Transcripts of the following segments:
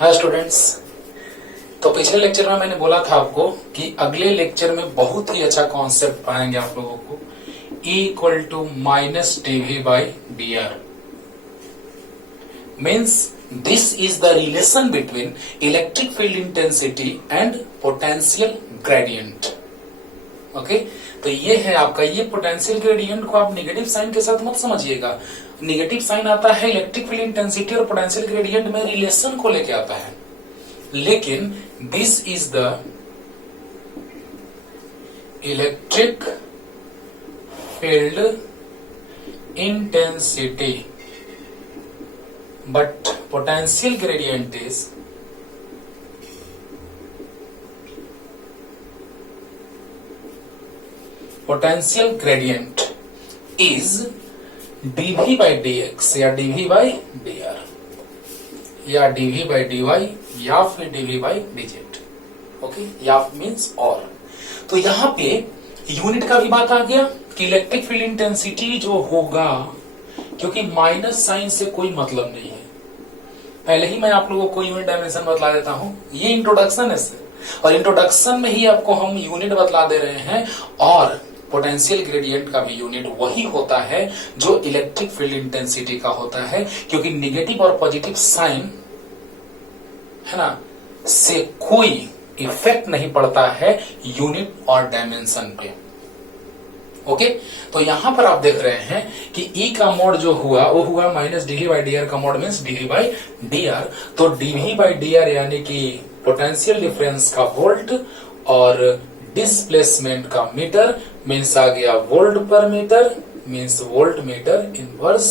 Hi students. तो पिछले lecture में मैंने बोला था आपको कि अगले लेक्चर में बहुत ही अच्छा कॉन्सेप्ट पढ़ाएंगे आप लोगों को। E equal to minus dv by dr means this is the relation between electric field intensity and potential gradient. Okay, तो ये है आपका, ये पोटेंशियल ग्रेडियंट को आप नेगेटिव साइन के साथ मत समझिएगा। नेगेटिव साइन आता है इलेक्ट्रिक फील्ड इंटेंसिटी और पोटेंशियल ग्रेडियंट में रिलेशन को लेके आता है, लेकिन this is the electric field intensity but potential gradient is potential gradient is dv by dx या dv by dr या dv by dy या फिर dv by dz। ओके, या मीन्स और। तो यहाँ पे यूनिट का भी बात आ गया कि इलेक्ट्रिक फील्ड इंटेंसिटी जो होगा, क्योंकि माइनस साइन से कोई मतलब नहीं है। पहले ही मैं आप लोगों को यूनिट डायमेंशन बतला देता हूं, ये इंट्रोडक्शन है सर, और इंट्रोडक्शन में ही आपको हम यूनिट बतला दे रहे हैं। और पोटेंशियल ग्रेडियंट का भी यूनिट वही होता है जो इलेक्ट्रिक फील्ड इंटेंसिटी का होता है, क्योंकि नेगेटिव और पॉजिटिव साइन है ना से कोई इफेक्ट नहीं पड़ता है यूनिट और डायमेंशन पे। ओके, तो यहां पर आप देख रहे हैं कि E का मोड जो हुआ वो हुआ माइनस dv बाई dr का mod means dv by dr। तो dv बाई dr यानी कि पोटेंशियल डिफरेंस का वोल्ट और डिस्प्लेसमेंट का मीटर मीन्स आ गया वोल्ट पर metre means volt metre inverse.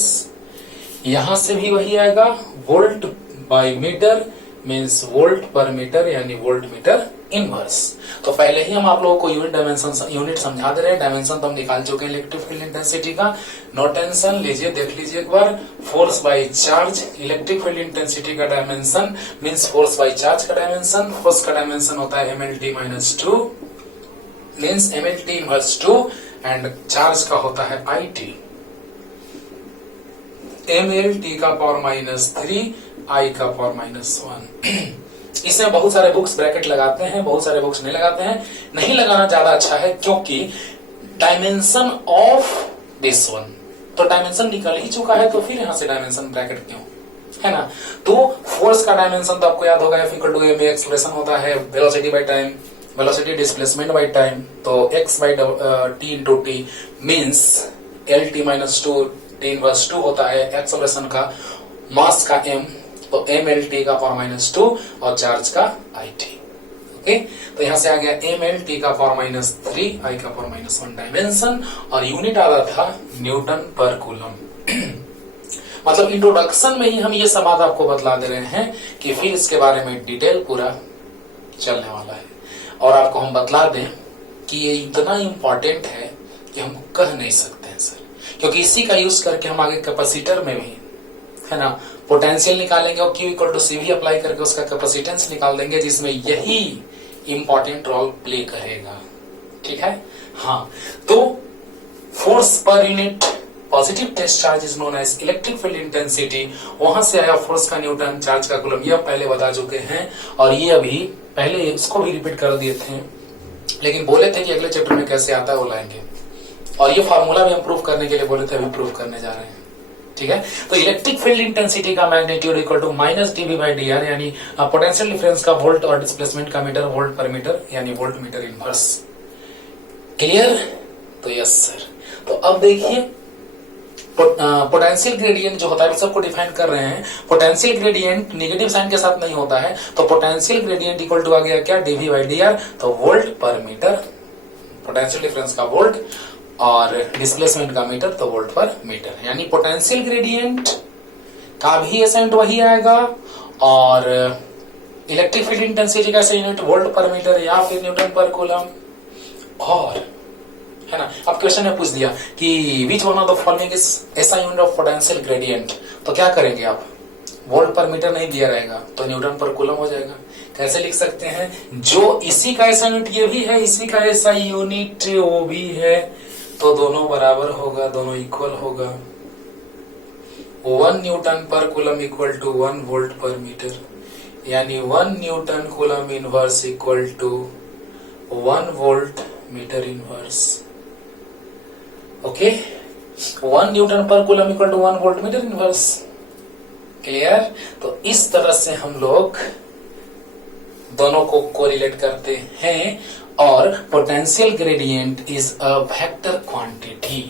यहां से भी वही आएगा, volt by metre means volt पर मीटर यानी वोल्ट मीटर इनवर्स। तो पहले ही हम आप लोगों को यूनिट समझा दे रहे हैं। डायमेंशन तो हम निकाल चुके हैं इलेक्ट्रिक फील्ड इंटेंसिटी का। नो टेंशन, लीजिए देख लीजिए एक बार। Force by charge, electric field intensity का dimension means force by charge का डायमेंशन। फोर्स का डायमेंशन होता है mlt minus 2 means mlt inverse 2 and charge का होता है it mlt का पावर माइनस 3 I का पावर माइनस 1। इसमें बहुत सारे बुक्स ब्रैकेट लगाते हैं, बहुत सारे बुक्स नहीं लगाते हैं। नहीं लगाना ज्यादा अच्छा है, क्योंकि डायमेंशन ऑफ दिस वन, तो डायमेंशन निकल ही चुका है, तो फिर यहां से डायमेंशन ब्रैकेट क्यों, है ना। तो फोर्स का डायमेंशन तो आपको याद होगा, F equal to m expression होता है velocity by time, velocity displacement by time. तो x by t into T means lt minus 2 t inverse 2 होता है एक्सप्रेशन का, मास का m, तो mlt का पावर माइनस 2 और चार्ज का it। ओके, तो यहां से आ गया mlt का पावर माइनस 3 I का पावर माइनस 1 डायमेंशन, और यूनिट आ रहा था न्यूटन पर कूलम। मतलब इंट्रोडक्शन में ही हम ये सब बात आपको बतला दे रहे हैं कि फिर इसके बारे में डिटेल पूरा चलने वाला है। और आपको हम बतला दें कि ये इतना इंपॉर्टेंट है कि हम कह नहीं सकते हैं सर, क्योंकि इसी का यूज करके हम आगे कैपेसिटर में भी, है ना, पोटेंशियल निकालेंगे और Q equal to CV apply करके उसका कैपेसिटेंस निकाल देंगे, जिसमें यही इंपॉर्टेंट रोल प्ले करेगा। ठीक है, हाँ। तो फोर्स पर unit positive test charge is known as electric field intensity. वहां से आया फोर्स का न्यूटन, चार्ज का कूलम, ये पहले बता चुके हैं, और ये अभी पहले इसको भी रिपीट कर दिए थे, लेकिन बोले थे कि अगले चैप्टर में कैसे आता है वो लाएंगे, और ये फार्मूला भी हम प्रूव करने के लिए बोले थे, अभी प्रूव करने जा रहे हैं। ठीक है, तो इलेक्ट्रिक फील्ड इंटेंसिटी का magnitude equal to minus dv by dr यानी पोटेंशियल डिफरेंस का वोल्ट और डिस्प्लेसमेंट का मीटर वोल्ट पर मीटर यानी वोल्ट मीटर इनवर्स। क्लियर? तो यस सर। तो अब देखिए पोटेंशियल ग्रेडियंट जो होता है, सबको डिफाइन कर रहे हैं। पोटेंशियल ग्रेडियंट नेगेटिव साइन के साथ नहीं होता है, तो पोटेंशियल ग्रेडियंट इक्वल टू आ गया क्या, dv बाई dr, तो वोल्ट पर मीटर, पोटेंशियल डिफरेंस का वोल्ट और डिस्प्लेसमेंट का मीटर तो वोल्ट पर मीटर, यानी पोटेंशियल ग्रेडियंट का भी एसेंट वही आएगा, और इलेक्ट्रिक फील्ड इंटेंसिटी का यूनिट वोल्ट पर मीटर या फिर न्यूटन पर कूलम। और है ना, अब क्वेश्चन में पूछ दिया कि which one of the following is ऐसा यूनिट ऑफ पोटेंशियल ग्रेडियंट, तो क्या करेंगे आप, वोल्ट पर मीटर नहीं दिया रहेगा तो न्यूटन पर कूलम हो जाएगा। कैसे लिख सकते हैं, जो इसी का ऐसा यूनिट ये भी है, इसी का ऐसा यूनिट वो भी है, तो दोनों बराबर होगा, दोनों इक्वल होगा। 1 newton per coulomb equal to 1 volt पर मीटर। यानी 1 newton coulomb inverse equal to 1 volt metre inverse. Okay, 1 newton per coulomb equal to 1 volt metre inverse. Clear? तो इस तरह से हम लोग दोनों को कोरिलेट करते हैं। और potential gradient is a vector quantity.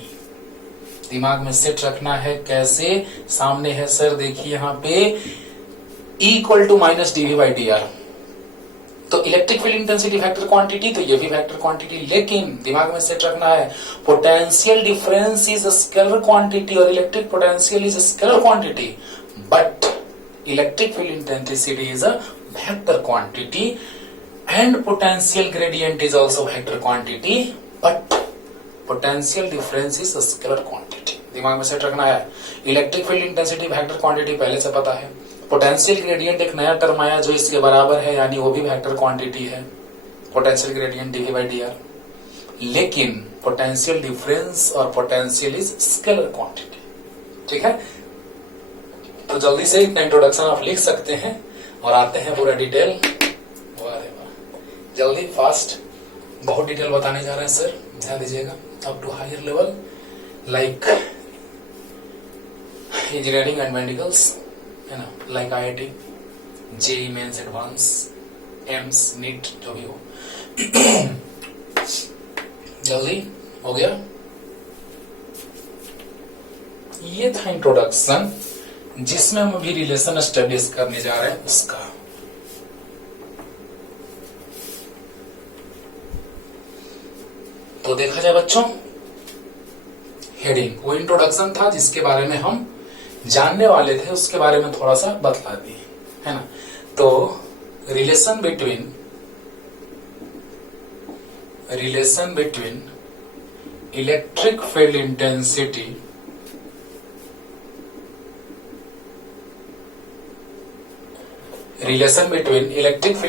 दिमाग में सेट रखना है। कैसे? सामने है सर, देखिए यहाँ पे E equal to minus DV by D R. तो electric field intensity vector quantity, तो ये भी वेक्टर क्वांटिटी। लेकिन दिमाग में सेट रखना है, potential difference is a scalar quantity और electric potential is a scalar quantity, but electric field intensity is a vector quantity and potential gradient is also vector quantity, but potential difference is a scalar quantity। दिमाग में set रखना है। Electric field intensity vector quantity पहले से पता है। Potential gradient एक नया टर्म आया जो इसके बराबर है, यानी वो भी वेक्टर क्वांटिटी है, potential gradient DV by D R. लेकिन पोटेंशियल डिफरेंस और पोटेंशियल इज स्केलर क्वांटिटी। ठीक है, तो जल्दी से इतना इंट्रोडक्शन आप लिख सकते हैं और आते हैं पूरा डिटेल। जल्दी फास्ट, बहुत डिटेल बताने जा रहे हैं सर, ध्यान दीजिएगा। Up to higher level like engineering and medicals, है ना, like IIT, JEE mains, advance, AIIMS, NEET, जो भी हो। जल्दी हो गया। ये था इंट्रोडक्शन जिसमें हम अभी रिलेशन स्टडीज करने जा रहे हैं उसका। तो देखा जाए बच्चों, हेडिंग वो इंट्रोडक्शन था जिसके बारे में हम जानने वाले थे, उसके बारे में थोड़ा सा बतला दिए, है ना। तो relation between electric field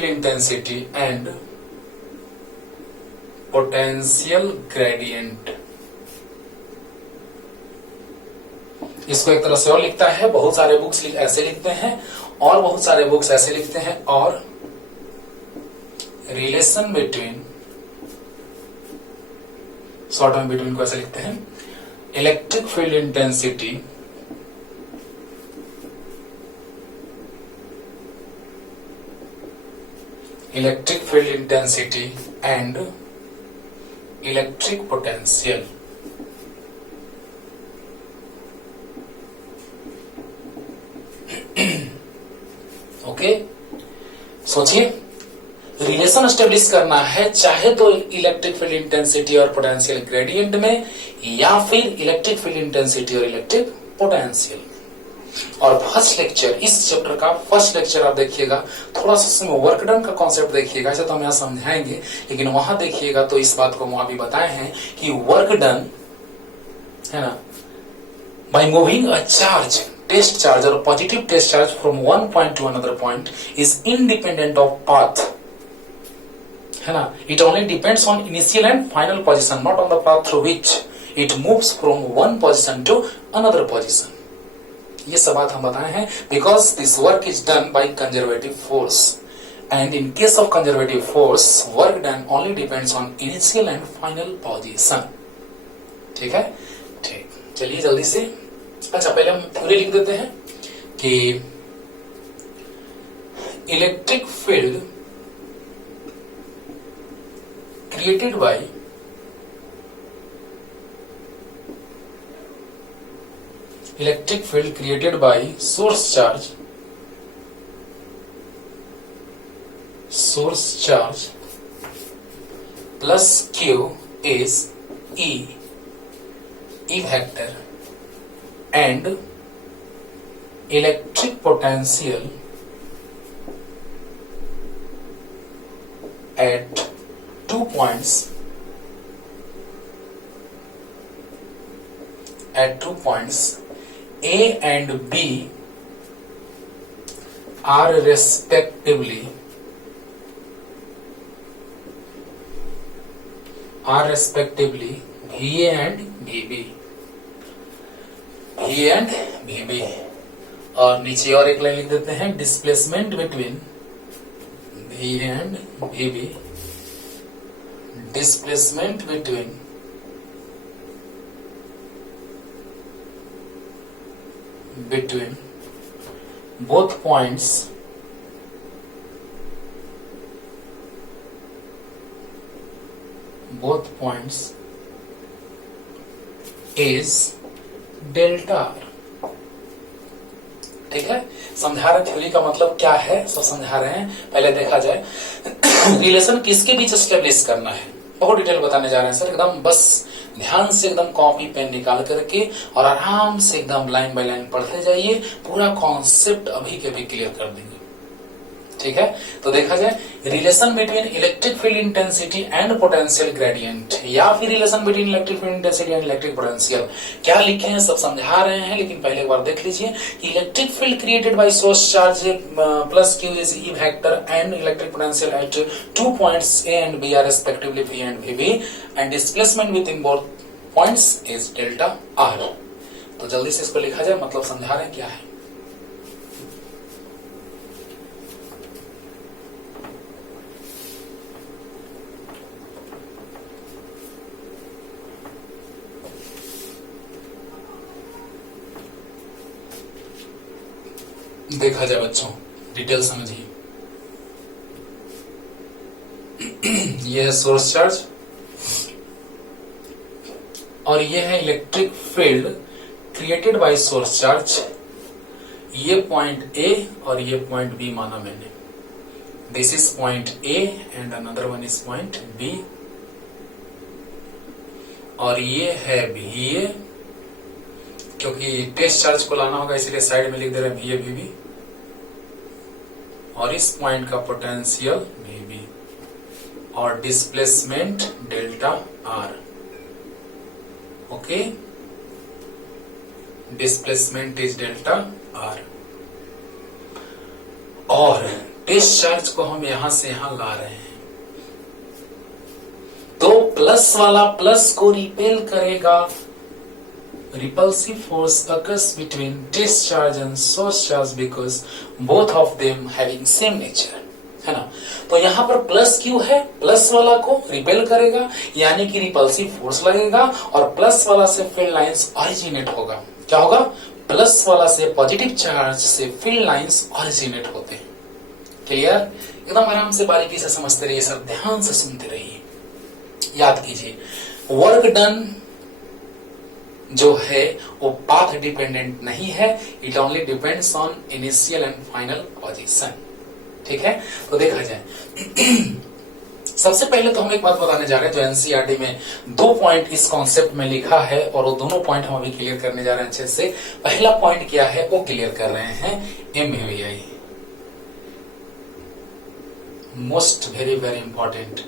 intensity and potential gradient. इसको एक तरह से और लिखता है, बहुत सारे बुक्स ऐसे लिखते हैं और बहुत सारे बुक्स ऐसे लिखते हैं। और रिलेशन बिटवीन, शॉर्ट में बिटवीन को ऐसे लिखते हैं, electric field intensity and electric potential. Okay, सोचिए, रिलेशन एस्टेब्लिश करना है, चाहे तो इलेक्ट्रिक फील्ड इंटेंसिटी और पोटेंशियल ग्रेडियंट में, या फिर इलेक्ट्रिक फील्ड इंटेंसिटी और इलेक्ट्रिक पोटेंशियल। और फर्स्ट लेक्चर, इस चैप्टर का फर्स्ट लेक्चर आप देखिएगा, थोड़ा सा उसमें वर्क डन का कॉन्सेप्ट देखिएगा। ऐसे तो हम यहाँ समझाएंगे, लेकिन वहां देखिएगा तो इस बात को वहां भी बताए हैं कि वर्क डन, है ना, by moving a charge, test charge और positive test charge from one point to another point is independent of path, है ना। It only depends on initial and final position, not on the path through which it moves from one position to another position. ये सब बात हम बताए हैं, because this work is done by conservative force, and in case of conservative force work done only depends on initial and final position. ठीक है, ठीक, चलिए जल्दी से। अच्छा, पहले हम थ्योरी लिख देते हैं कि electric field created bye source charge plus Q is E vector, and electric potential at 2 points A and B are respectively VA and VB। और नीचे और एक लाइन लिख देते हैं, displacement between V and VB, displacement between both points is delta R। ठीक है, समझा रहे थ्योरी का मतलब क्या है, सब समझा रहे हैं। पहले देखा जाए रिलेशन किसके बीच एस्टेब्लिश करना है, बहुत डिटेल बताने जा रहे हैं सर। एकदम बस ध्यान से एकदम कॉपी पेन निकाल करके और आराम से एकदम लाइन बाय लाइन पढ़ते जाइए, पूरा कॉन्सेप्ट अभी के भी क्लियर कर देंगे। ठीक है, तो देखा जाए relation between electric field intensity and potential gradient, या फिर relation between electric field intensity and electric potential, क्या लिखे हैं सब समझा रहे हैं। लेकिन पहले एक बार देख लीजिए कि electric field created by source charge plus Q is E vector and electric potential at 2 points A and B are respectively V and VB and displacement with both points is delta R। तो जल्दी से इसको लिखा जाए, मतलब समझा रहे हैं क्या है। देखा जाए बच्चों, डिटेल समझिए। यह है सोर्स चार्ज और यह है electric field created by source charge. ये पॉइंट ए और ये पॉइंट बी माना मैंने। This is point A and another one is point B, और ये है भी ए, क्योंकि टेस्ट चार्ज को लाना होगा इसलिए साइड में लिख दे रहे हैं VA VB, और इस पॉइंट का पोटेंशियल VB और displacement delta R। Okay, displacement is delta R, और टेस्ट चार्ज को हम यहां से यहां ला रहे हैं, तो प्लस वाला प्लस को रिपेल करेगा। Repulsive force occurs between test charge and source charge because both of them having same nature, है ना। तो यहाँ पर प्लस क्यू है, प्लस वाला को रिपेल करेगा यानी कि रिपल्सिव फोर्स लगेगा, और प्लस वाला से फील्ड लाइंस ऑरिजिनेट होगा। क्या होगा, प्लस वाला से पॉजिटिव चार्ज से फील्ड लाइंस ऑरिजिनेट होते हैं। क्लियर, एकदम आराम से बारीकी से समझते रहिए सर, ध्यान से सुनते रहिए, याद कीजिए। वर्क डन जो है वो पाथ डिपेंडेंट नहीं है, it only depends on initial and final position. ठीक है, तो देखा जाए सबसे पहले तो हम एक बात बताने जा रहे हैं जो एनसीईआरटी में 2 पॉइंट इस कॉन्सेप्ट में लिखा है, और वो दोनों पॉइंट हम अभी क्लियर करने जा रहे हैं अच्छे से। पहला पॉइंट क्या है वो क्लियर कर रहे हैं, MVI, most very very important.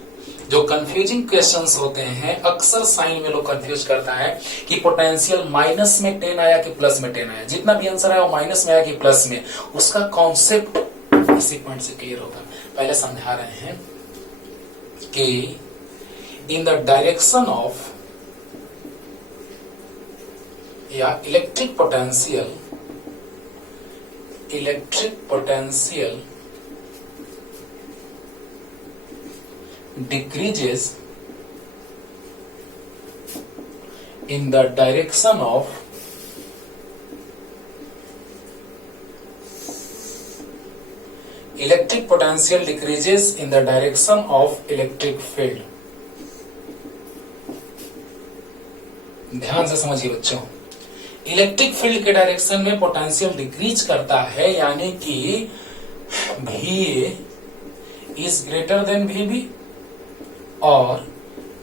जो कंफ्यूजिंग क्वेश्चंस होते हैं अक्सर साइन में लोग कंफ्यूज करता है कि पोटेंशियल माइनस में 10 आया कि प्लस में 10 आया, जितना भी आंसर आया वो माइनस में आया कि प्लस में, उसका कॉन्सेप्ट इसी पॉइंट से क्लियर होगा। पहले समझा रहे हैं कि इन द डायरेक्शन ऑफ या electric potential decreases in the direction of electric potential decreases in the direction of electric field। ध्यान से समझिए बच्चों, इलेक्ट्रिक फील्ड के डायरेक्शन में पोटेंशियल डिक्रीज करता है, यानी कि VA is greater than VB और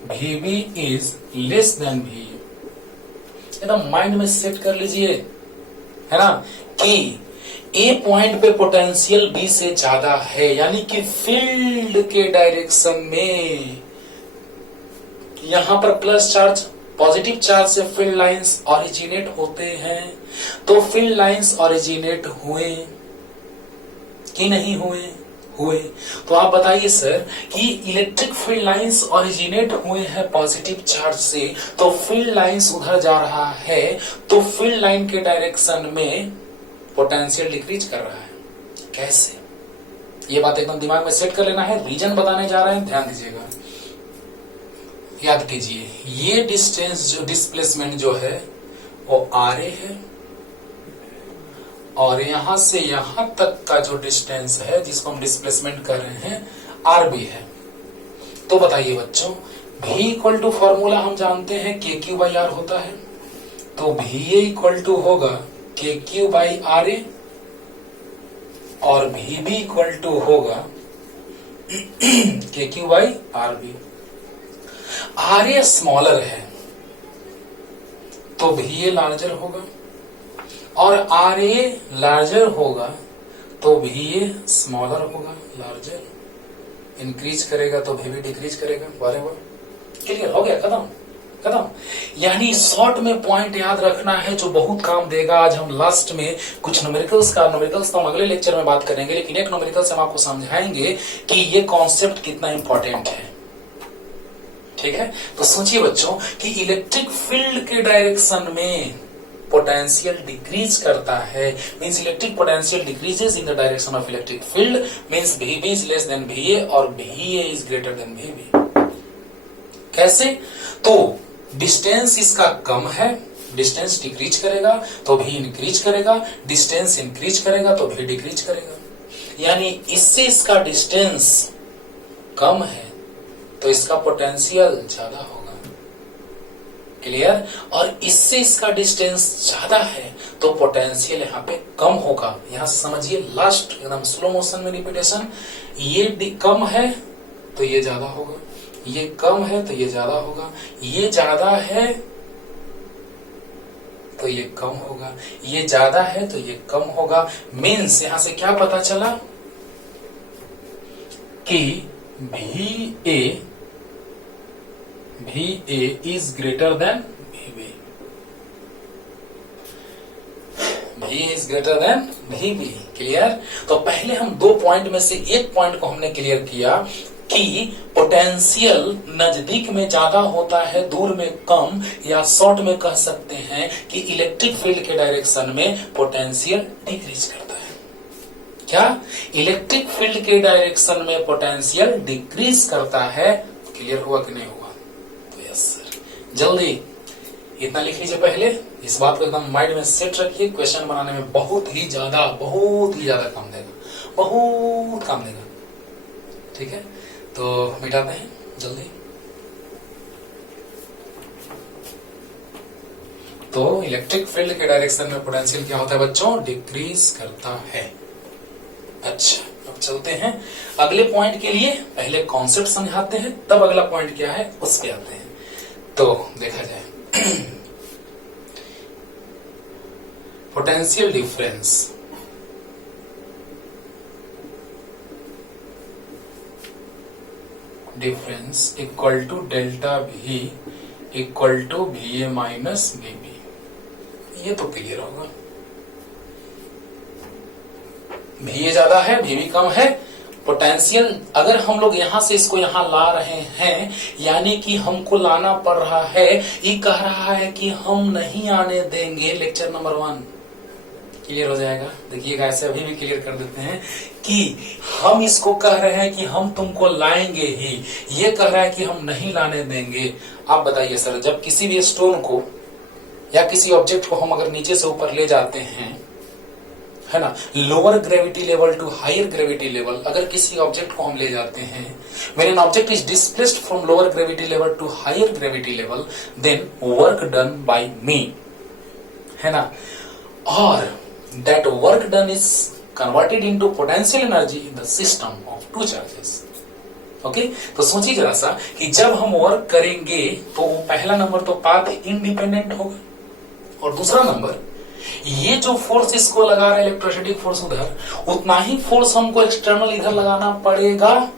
VB is less than VA। एकदम माइंड में सेट कर लीजिए, है ना, कि ए पॉइंट पे पोटेंशियल बी से ज्यादा है, यानी कि फील्ड के डायरेक्शन में यहां पर प्लस चार्ज पॉजिटिव चार्ज से फील्ड लाइंस ऑरिजिनेट होते हैं। तो फील्ड लाइंस ऑरिजिनेट हुए कि नहीं हुए? हुए। तो आप बताइए सर कि इलेक्ट्रिक फील्ड लाइंस ऑरिजिनेट हुए हैं पॉजिटिव चार्ज से, तो फील्ड लाइंस उधर जा रहा है, तो फील्ड लाइन के डायरेक्शन में पोटेंशियल डिक्रीज कर रहा है। कैसे? ये बात एकदम दिमाग में सेट कर लेना है। रीजन बताने जा रहे हैं, ध्यान दीजिएगा, याद कीजिए। ये डिस्टेंस जो डिस्प्लेसमेंट जो है वो RA है, और यहां से यहां तक का जो डिस्टेंस है जिसको हम डिस्प्लेसमेंट कर रहे हैं RB है। तो बताइए बच्चों, V इक्वल टू फॉर्मूला हम जानते हैं KQ/R होता है, तो VA इक्वल टू होगा KQ/RA और VB इक्वल टू होगा KQ/RB। RA स्मॉलर है तो VA लार्जर होगा, और RA लार्जर होगा तो VA स्मॉलर होगा, लार्जर। इंक्रीज करेगा तो VB डिक्रीज करेगा। बराबर, क्लियर हो गया, खत्म खत्म। यानी शॉर्ट में पॉइंट याद रखना है जो बहुत काम देगा। आज हम लास्ट में कुछ न्यूमेरिकल्स तो हम अगले लेक्चर में बात करेंगे, लेकिन एक न्यूमेरिकल्स हम आपको समझाएंगे कि ये कॉन्सेप्ट कितना इंपॉर्टेंट है। ठीक है, तो सोचिए बच्चों कि इलेक्ट्रिक फील्ड के डायरेक्शन में पोटेंशियल डिक्रीज करता है, means electric potential decreases in the direction of electric field, means VB is less than VA और VA is greater than VB। कैसे? तो डिस्टेंस इसका कम है, डिस्टेंस डिक्रीज करेगा तो V इंक्रीज करेगा, डिस्टेंस इंक्रीज करेगा तो V डिक्रीज करेगा। यानी इससे इसका डिस्टेंस कम है तो इसका पोटेंशियल ज्यादा होगा। क्लियर? और इससे इसका डिस्टेंस ज्यादा है तो पोटेंशियल यहाँ पे कम होगा। यहां से समझिए, लास्ट एकदम स्लो मोशन में रिपीटेशन। ये कम है तो ये ज्यादा होगा, ये कम है तो ये ज्यादा होगा, ये ज्यादा है तो ये कम होगा, ये ज्यादा है तो ये कम होगा। मीन्स यहां से क्या पता चला कि VA is greater than VB। V is greater than VB। Clear? तो पहले हम दो पॉइंट में से एक पॉइंट को हमने क्लियर किया कि पोटेंशियल नजदीक में ज्यादा होता है, दूर में कम, या शॉर्ट में कह सकते हैं कि इलेक्ट्रिक फील्ड के डायरेक्शन में पोटेंशियल डिक्रीज करता है। क्या? इलेक्ट्रिक फील्ड के डायरेक्शन में पोटेंशियल डिक्रीज करता है। क्लियर हुआ कि नहीं हुआ? तो यस सर, जल्दी इतना लिख लीजिए पहले। इस बात को एकदम माइंड में सेट रखिए, क्वेश्चन बनाने में बहुत ही ज्यादा काम देगा, बहुत काम देगा। ठीक है, तो मिटाते हैं जल्दी। तो इलेक्ट्रिक फील्ड के डायरेक्शन में पोटेंशियल क्या होता है बच्चों? डिक्रीज करता है। अच्छा, अब चलते हैं अगले पॉइंट के लिए। पहले कॉन्सेप्ट समझाते हैं, तब अगला पॉइंट क्या है उस पे आते हैं। तो देखा जाए potential difference equal to delta V equal to VA minus VB। ये तो क्लियर होगा। VA ज्यादा है, VB कम है। पोटेंशियल अगर हम लोग यहां से इसको यहां ला रहे हैं, यानी कि हमको लाना पड़ रहा है, ये कह रहा है कि हम नहीं आने देंगे। लेक्चर नंबर 1 क्लियर हो जाएगा। देखिएगा, ऐसे अभी भी क्लियर कर देते हैं कि हम इसको कह रहे हैं कि हम तुमको लाएंगे ही, ये कह रहा है कि हम नहीं लाने देंगे। आप बताइए सर, जब किसी भी स्टोन को या किसी ऑब्जेक्ट को हम अगर नीचे से ऊपर ले जाते हैं, है ना, lower gravity level to higher gravity level, अगर किसी ऑब्जेक्ट को हम ले जाते हैं, when an object is displaced from lower gravity level to higher gravity level, then work done by me, है ना, और that work done is converted into potential energy in the system of two charges। Okay, तो सोचिए जरा सा कि जब हम वर्क करेंगे तो पहला नंबर तो पाथ इंडिपेंडेंट होगा, और दूसरा नंबर ये जो फोर्स इसको लगा रहा है इलेक्ट्रोस्टैटिक फोर्स उधर, उतना ही फोर्स हमको एक्सटर्नल इधर लगाना पड़ेगा,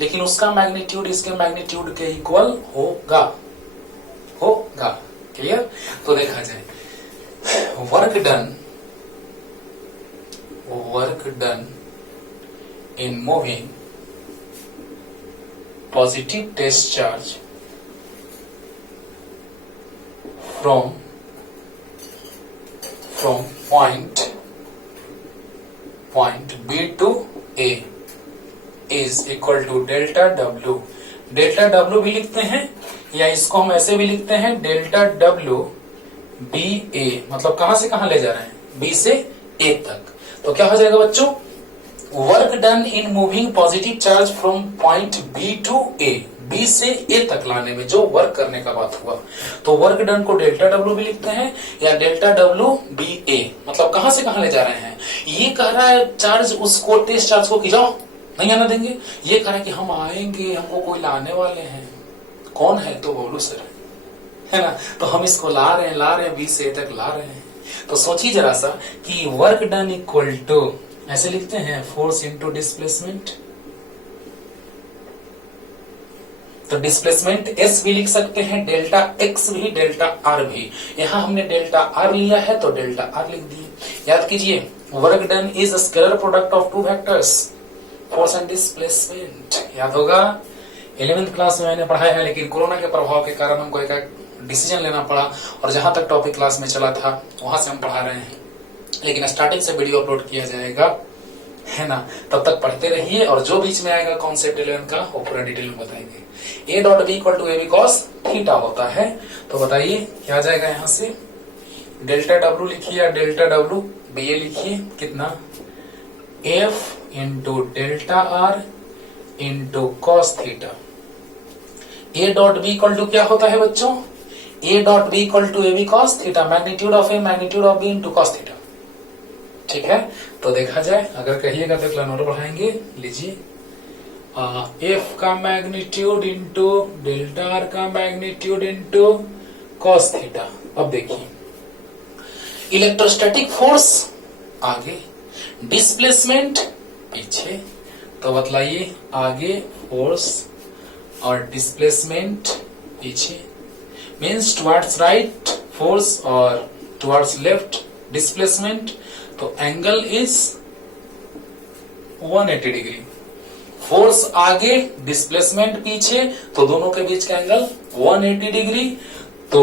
लेकिन उसका मैग्नीट्यूड इसके मैग्नीट्यूड के इक्वल होगा। क्लियर? तो देखा जाए, work done in moving positive test charge from point B to A is equal to delta W. Delta W भी लिखते हैं या इसको हम ऐसे भी लिखते हैं डेल्टा डब्ल्यू बी ए, मतलब कहां से कहां ले जा रहे हैं, बी से ए तक। तो क्या हो जाएगा बच्चों, work done in moving positive charge from point B to A, B से ए तक लाने में जो वर्क करने का बात हुआ, तो वर्क डन को डेल्टा डब्ल्यू भी लिखते हैं या डेल्टा डब्ल्यू बी ए, मतलब कहां से कहां ले जा रहे हैं। ये कह रहा है चार्ज उसको, टेस्ट चार्ज को कि जाओ नहीं आना देंगे, ये कह रहा है कि हम आएंगे, हमको कोई लाने वाले हैं। कौन है, तो बोलू सर है ना, तो हम इसको ला रहे हैं बी से ए तक ला रहे हैं। तो सोचिए जरा सा कि वर्क डन इक्वल टू ऐसे लिखते हैं फोर्स इनटू डिस्प्लेसमेंट, तो डिस्प्लेसमेंट एस भी लिख सकते हैं, डेल्टा एक्स भी, डेल्टा आर भी। यहां हमने डेल्टा आर लिया है तो डेल्टा आर लिख दिए। याद कीजिए work done is a scalar product of two vectors, force and displacement. याद होगा 11th क्लास में मैंने पढ़ाया है, लेकिन कोरोना के प्रभाव के कारण हमको एक डिसीजन लेना पड़ा और जहां तक टॉपिक क्लास में चला था वहां से हम पढ़ा रहे हैं, लेकिन स्टार्टिंग से वीडियो अपलोड किया जाएगा, है ना। तब तक पढ़ते रहिए और जो बीच में आएगा कॉन्सेप्ट 11 का वो पूरा डिटेल में बताएंगे। A dot B equal to A B cos theta होता है, तो बताइए क्या आ जाएगा, यहां से डेल्टा डब्ल्यू लिखिए या डेल्टा डब्ल्यू बी ए लिखिए, कितना F into delta R into cos theta. A dot B equal to क्या होता है बच्चों, A dot B equal to A B cos theta, magnitude of A magnitude of B into cos theta. ठीक है, तो देखा जाए, अगर कहिएगा तो एक और बढ़ाएंगे, लीजिए एफ का मैग्नीट्यूड इंटू डेल्टा आर का मैग्नीट्यूड इंटू कॉस थीटा। अब देखिए इलेक्ट्रोस्टैटिक फोर्स आगे, डिस्प्लेसमेंट पीछे, तो बतलाइए आगे फोर्स और डिस्प्लेसमेंट पीछे, मीन्स टुवर्ड्स राइट फोर्स और टुवर्ड्स लेफ्ट डिस्प्लेसमेंट, तो एंगल इज 180 डिग्री। फोर्स आगे डिस्प्लेसमेंट पीछे, तो दोनों के बीच का एंगल 180 डिग्री। तो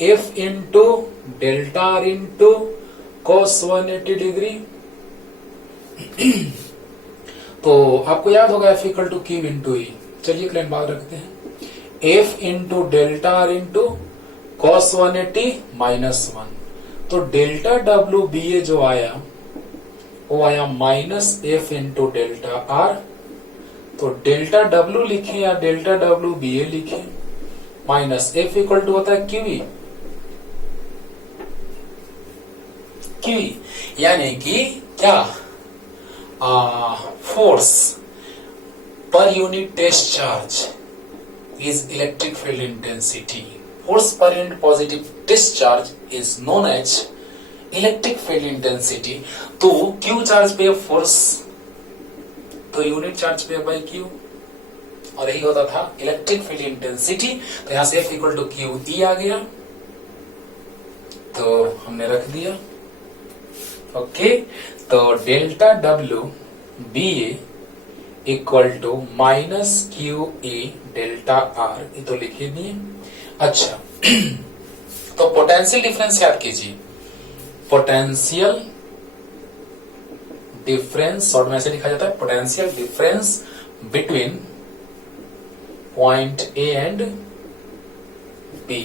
F into delta R into cos 180 degree. तो आपको याद होगा F equal to Q into E. चलिए क्लेम बात रखते हैं, F into delta R into cos 180 minus 1, तो डेल्टा डब्ल्यू बी ए जो आया वो आया minus F into delta are. तो डेल्टा डब्ल्यू लिखे या डेल्टा डब्ल्यू बी ए लिखे, माइनस एफ इक्वल टू होता है क्यू, यानी कि क्या, फोर्स पर unit test charge is electric field intensity. Force per unit positive discharge is known as electric field intensity। तो Q चार्ज पे फोर्स, तो यूनिट चार्ज पे बाई Q, और यही होता था इलेक्ट्रिक फील्ड इंटेंसिटी। तो यहां से F equal to Q E आ गया, तो हमने रख दिया। ओके, तो delta W B A equal to minus Q A delta R, ये तो लिखे दिए। अच्छा तो पोटेंशियल डिफरेंस याद कीजिए, पोटेंशियल डिफरेंस शॉर्ट में ऐसे लिखा जाता है, potential difference between point A and B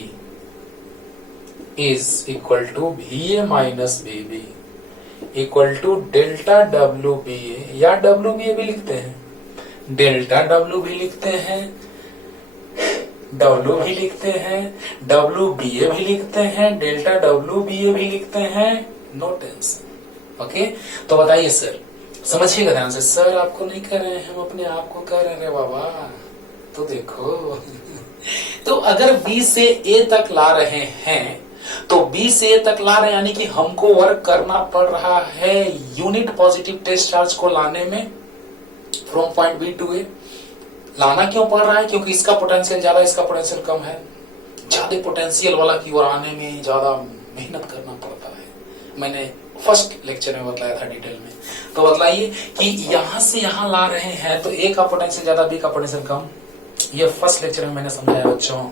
is equal to V A minus B B equal to delta W B A, या डब्ल्यू बी ए भी लिखते हैं, डेल्टा डब्ल्यू भी लिखते हैं, डब्ल्यू भी लिखते हैं, डब्ल्यू बी ए भी लिखते हैं, डेल्टा डब्ल्यू बी ए भी लिखते हैं, नो टेंशन। ओके, तो बताइए सर, समझिएगा ध्यान से, सर आपको नहीं कह रहे हैं, हम अपने आप को कह रहे हैं बाबा। तो देखो तो अगर बी से ए तक ला रहे हैं, तो बी से ए तक ला रहे हैं, यानी कि हमको वर्क करना पड़ रहा है यूनिट पॉजिटिव टेस्ट चार्ज को लाने में, फ्रॉम पॉइंट बी टू ए। लाना क्यों पड़ रहा है, क्योंकि इसका पोटेंशियल ज्यादा, इसका पोटेंशियल कम है, ज्यादा पोटेंशियल वाला की ओर आने में ज्यादा मेहनत करना पड़ता है। मैंने फर्स्ट लेक्चर में बताया था डिटेल में। तो बतलाइए कि यहां से यहां ला रहे हैं, तो ए का पोटेंशियल ज्यादा, बी का पोटेंशियल कम। ये फर्स्ट लेक्चर में मैंने समझाया बच्चों,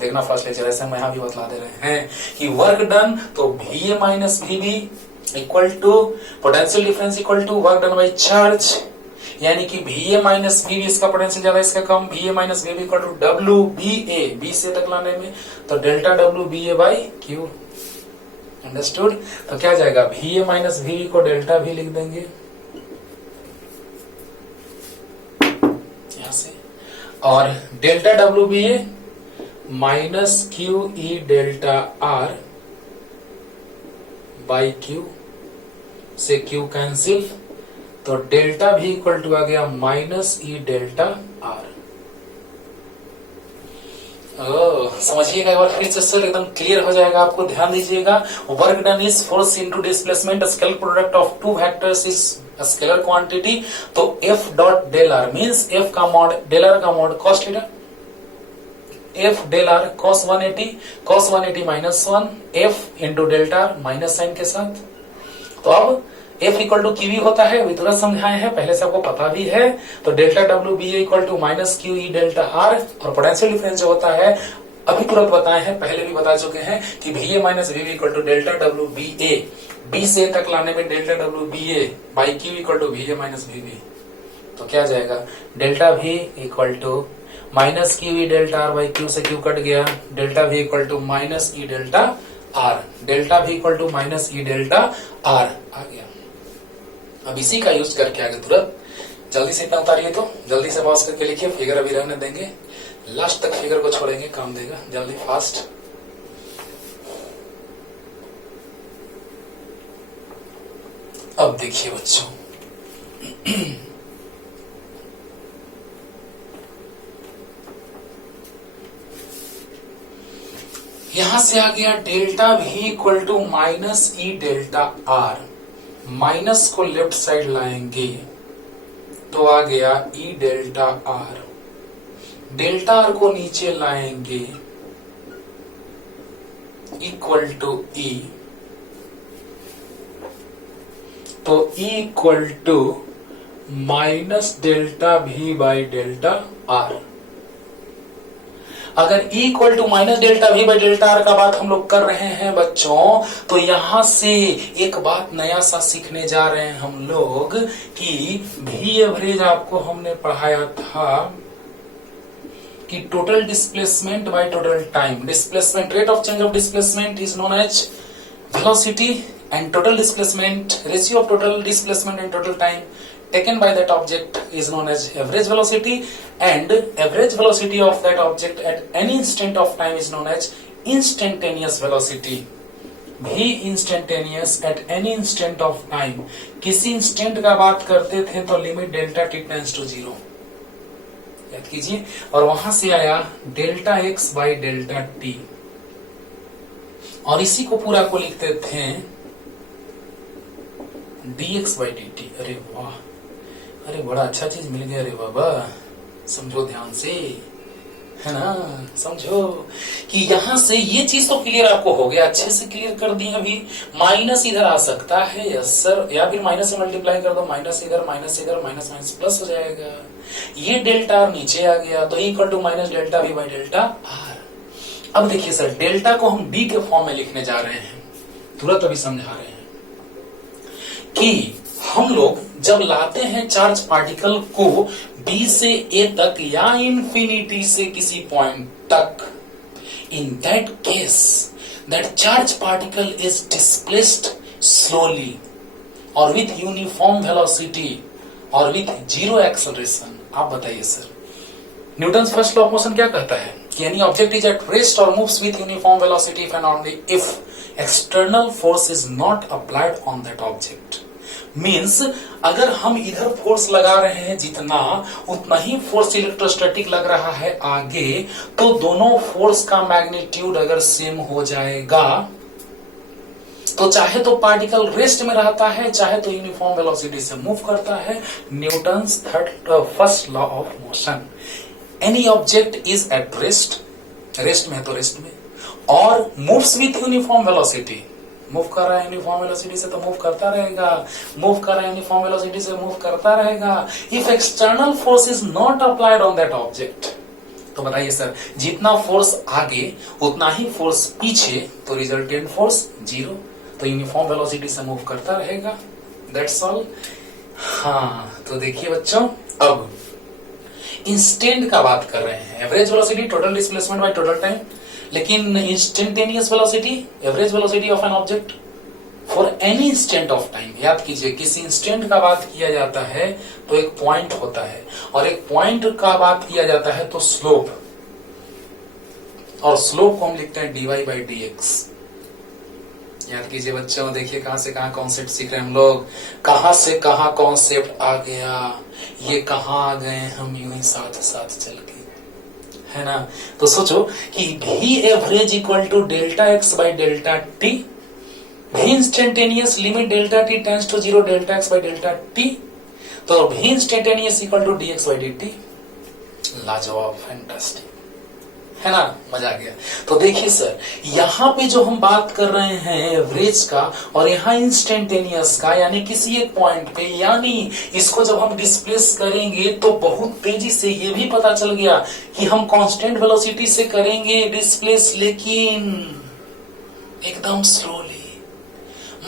देखना फर्स्ट लेक्चर, ऐसे हम यहां भी बतला दे रहे हैं कि वर्क डन तो V A minus V B equal to potential difference equal to work done by charge यानी कि VA माइनस VB, इसका पोटेंशियल ज्यादा इसका कम, VA minus VB equal to WBA, B से तक लाने में तो delta WBA by Q। Understood? तो क्या जाएगा, VA माइनस VB को डेल्टा भी लिख देंगे यहां से, और delta WBA minus QE delta R by Q से Q कैंसिल, तो डेल्टा भी इक्वल टू आ गया माइनस E डेल्टा R। समझिएगा एक बार फिर से सर, एकदम क्लियर हो जाएगा आपको। ध्यान दीजिएगा, work done is force into displacement, scalar product of two vectors is scalar quantity. तो F dot del R means F का मॉड डेल आर का mod cos theta, F del R cos 180 minus 1 F into delta R minus sign के साथ। तो अब F equal to QE होता है, अभी तुरंत समझाए हैं, पहले से आपको पता भी है। तो delta WBA equal to minus QE delta R, और पोटेंशियल डिफरेंस जो होता है अभी तुरंत बताए हैं, पहले भी बता चुके हैं कि VA minus VB equal to delta WBA, B से तक लाने में delta WBA by Q equal to VA minus VB। तो क्या जाएगा, delta V equal to minus QE delta R by Q से Q कट गया, delta V equal to minus E delta R, delta V equal to minus E delta R आ गया। अब इसी का यूज करके आगे तुरंत जल्दी से इतना उतारिए, तो जल्दी से पॉज करके लिखिए, फिगर अभी रहने देंगे, लास्ट तक फिगर को छोड़ेंगे, काम देगा, जल्दी फास्ट। अब देखिए बच्चों, यहां से आ गया delta V equal to minus E delta R, minus को लेफ्ट साइड लाएंगे तो आ गया E delta R, delta R को नीचे लाएंगे इक्वल टू E, तो E equal to minus delta V by delta R। अगर E equal to minus delta V by delta R का बात हम लोग कर रहे हैं बच्चों, तो यहां से एक बात नया सा सीखने जा रहे हैं हम लोग कि V एवरेज आपको हमने पढ़ाया था कि total displacement by total time, displacement rate of change of displacement is known as velocity, and total displacement ratio of total displacement and total time taken by that object is known as average velocity, and average velocity of that object at any instant of time is known as instantaneous velocity। भी instantaneous at any instant of time, किसी instant का बात करते थे तो limit delta t tends to 0 याद कीजिए, और वहां से आया delta x by delta t, और इसी को पूरा को लिखते थे dx बाई dt। अरे वाह, अरे बड़ा अच्छा चीज मिल गया रे बाबा, समझो ध्यान से, है ना, समझो कि यहां से ये चीज तो क्लियर आपको हो गया, अच्छे से क्लियर कर दिया। अभी माइनस इधर आ सकता है, यस सर, या फिर माइनस से मल्टीप्लाई कर दो, माइनस इधर माइनस माइनस प्लस हो जाएगा, ये डेल्टा आर नीचे आ गया, तो equal to minus delta V by delta R. अब देखिए सर, डेल्टा को हम D के फॉर्म में लिखने जा रहे हैं, तुरंत अभी समझा रहे हैं कि हम लोग जब लाते हैं चार्ज पार्टिकल को B से A तक या इंफिनिटी से किसी पॉइंट तक, in that case that charge particle is displaced slowly और विथ यूनिफॉर्म वेलोसिटी और विथ जीरो एक्सेलरेशन। आप बताइए sir, Newton first law of motion क्या कहता है कि any object is at rest और moves with uniform velocity if and only if external force is not applied on that object. Means अगर हम इधर फोर्स लगा रहे हैं जितना, उतना ही फोर्स इलेक्ट्रोस्टैटिक लग रहा है आगे, तो दोनों फोर्स का मैग्नीट्यूड अगर सेम हो जाएगा तो चाहे तो पार्टिकल रेस्ट में रहता है, चाहे तो यूनिफॉर्म वेलोसिटी से मूव करता है। Newton's first law of motion, any object is at rest, rest में है तो रेस्ट में, और moves with uniform velocity, move कर रहा है यूनिफॉर्म वेलोसिटी से तो मूव करता रहेगा, मूव कर रहा है यूनिफॉर्म वेलोसिटी से मूव करता रहेगा। If external force is not applied on that object, तो बताइए सर, जितना फोर्स आगे उतना ही फोर्स पीछे, तो रिजल्टेंट फोर्स 0, तो यूनिफॉर्म वेलोसिटी से मूव करता रहेगा। That's all. हाँ, तो देखिए बच्चों, अब इंस्टेंट का बात कर रहे हैं, average velocity total displacement by total time, लेकिन instantaneous velocity average velocity of an object for any instant of time. याद कीजिए, किसी इंस्टेंट का बात किया जाता है तो एक पॉइंट होता है, और एक पॉइंट का बात किया जाता है तो स्लोप, और स्लोप को हम लिखते हैं dy बाई dx। याद कीजिए बच्चों, देखिए कहां से कहां कॉन्सेप्ट सीख रहे हैं हम लोग, कहां से कहां कॉन्सेप्ट आ गया, ये कहां आ गए हम यूं ही साथ साथ चल के, है ना। तो सोचो कि v average equal to delta X by delta T, v instantaneous limit delta T tends to 0 delta X by delta T, तो v instantaneous equal to dx by dt। लाजवाब, फैंटास्टिक, है ना, मजा आ गया। तो देखिए सर, यहाँ पे जो हम बात कर रहे हैं एवरेज का, और यहाँ इंस्टेंटेनियस का, यानी किसी एक पॉइंट पे, यानी इसको जब हम डिस्प्लेस करेंगे तो बहुत तेजी से, ये भी पता चल गया कि हम कांस्टेंट वेलोसिटी से करेंगे डिस्प्लेस, लेकिन एकदम स्लोली।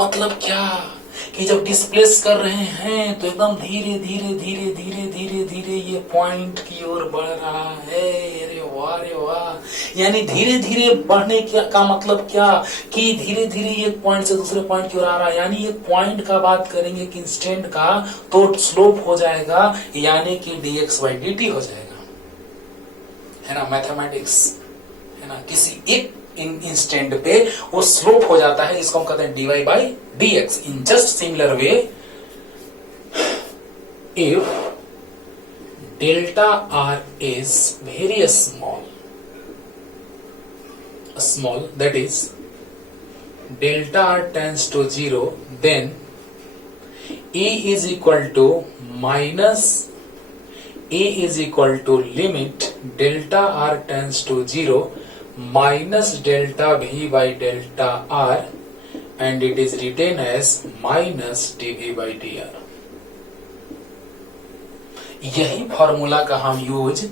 मतलब क्या कि जब डिस्प्लेस कर रहे हैं तो एकदम धीरे धीरे धीरे धीरे धीरे धीरे ये पॉइंट की ओर बढ़ रहा है। अरे वाह रे वाह, यानी धीरे धीरे बढ़ने का मतलब क्या कि धीरे धीरे एक पॉइंट से दूसरे पॉइंट की ओर आ रहा है। यानी एक पॉइंट का बात करेंगे कि इंस्टेंट का, तो स्लोप हो जाएगा, यानी कि dx बाई dt हो जाएगा, है ना, मैथमेटिक्स, है ना। किसी एक इंस्टेंट पे वो स्लोप हो जाता है, इसको हम कहते हैं dy बाई dx। In just similar way, if delta r is very small, that is delta r tends to 0, then E is equal to minus E is equal to limit delta r tends to 0 minus delta v by delta r, and it is written as minus dv by dr। यही formula का हम use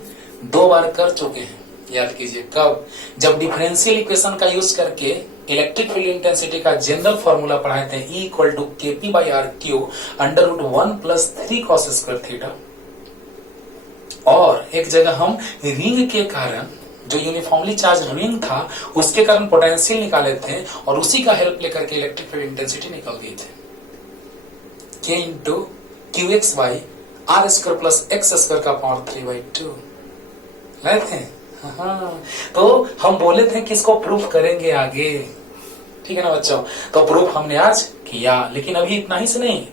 2 बार कर चुके हैं। याद कीजिए कब, जब डिफरेंशियल इक्वेशन का यूज करके इलेक्ट्रिक फील्ड इंटेंसिटी का जनरल फॉर्मूला पढ़ाए थे, E equal to KP by R Q under root 1 plus 3 cos square theta. और एक जगह हम रिंग के कारण, जो यूनिफॉर्मली चार्ज रिंग था, उसके कारण पोटेंशियल निकाले थे, और उसी का हेल्प लेकर के इलेक्ट्रिक फील्ड इंटेंसिटी निकल गई थी, K into Q X by R square plus X square का पावर 3/2 लाए थे। हाँ, तो हम बोले थे कि इसको प्रूफ करेंगे आगे, ठीक है ना बच्चों। तो प्रूफ हमने आज किया, लेकिन अभी इतना ही से नहीं,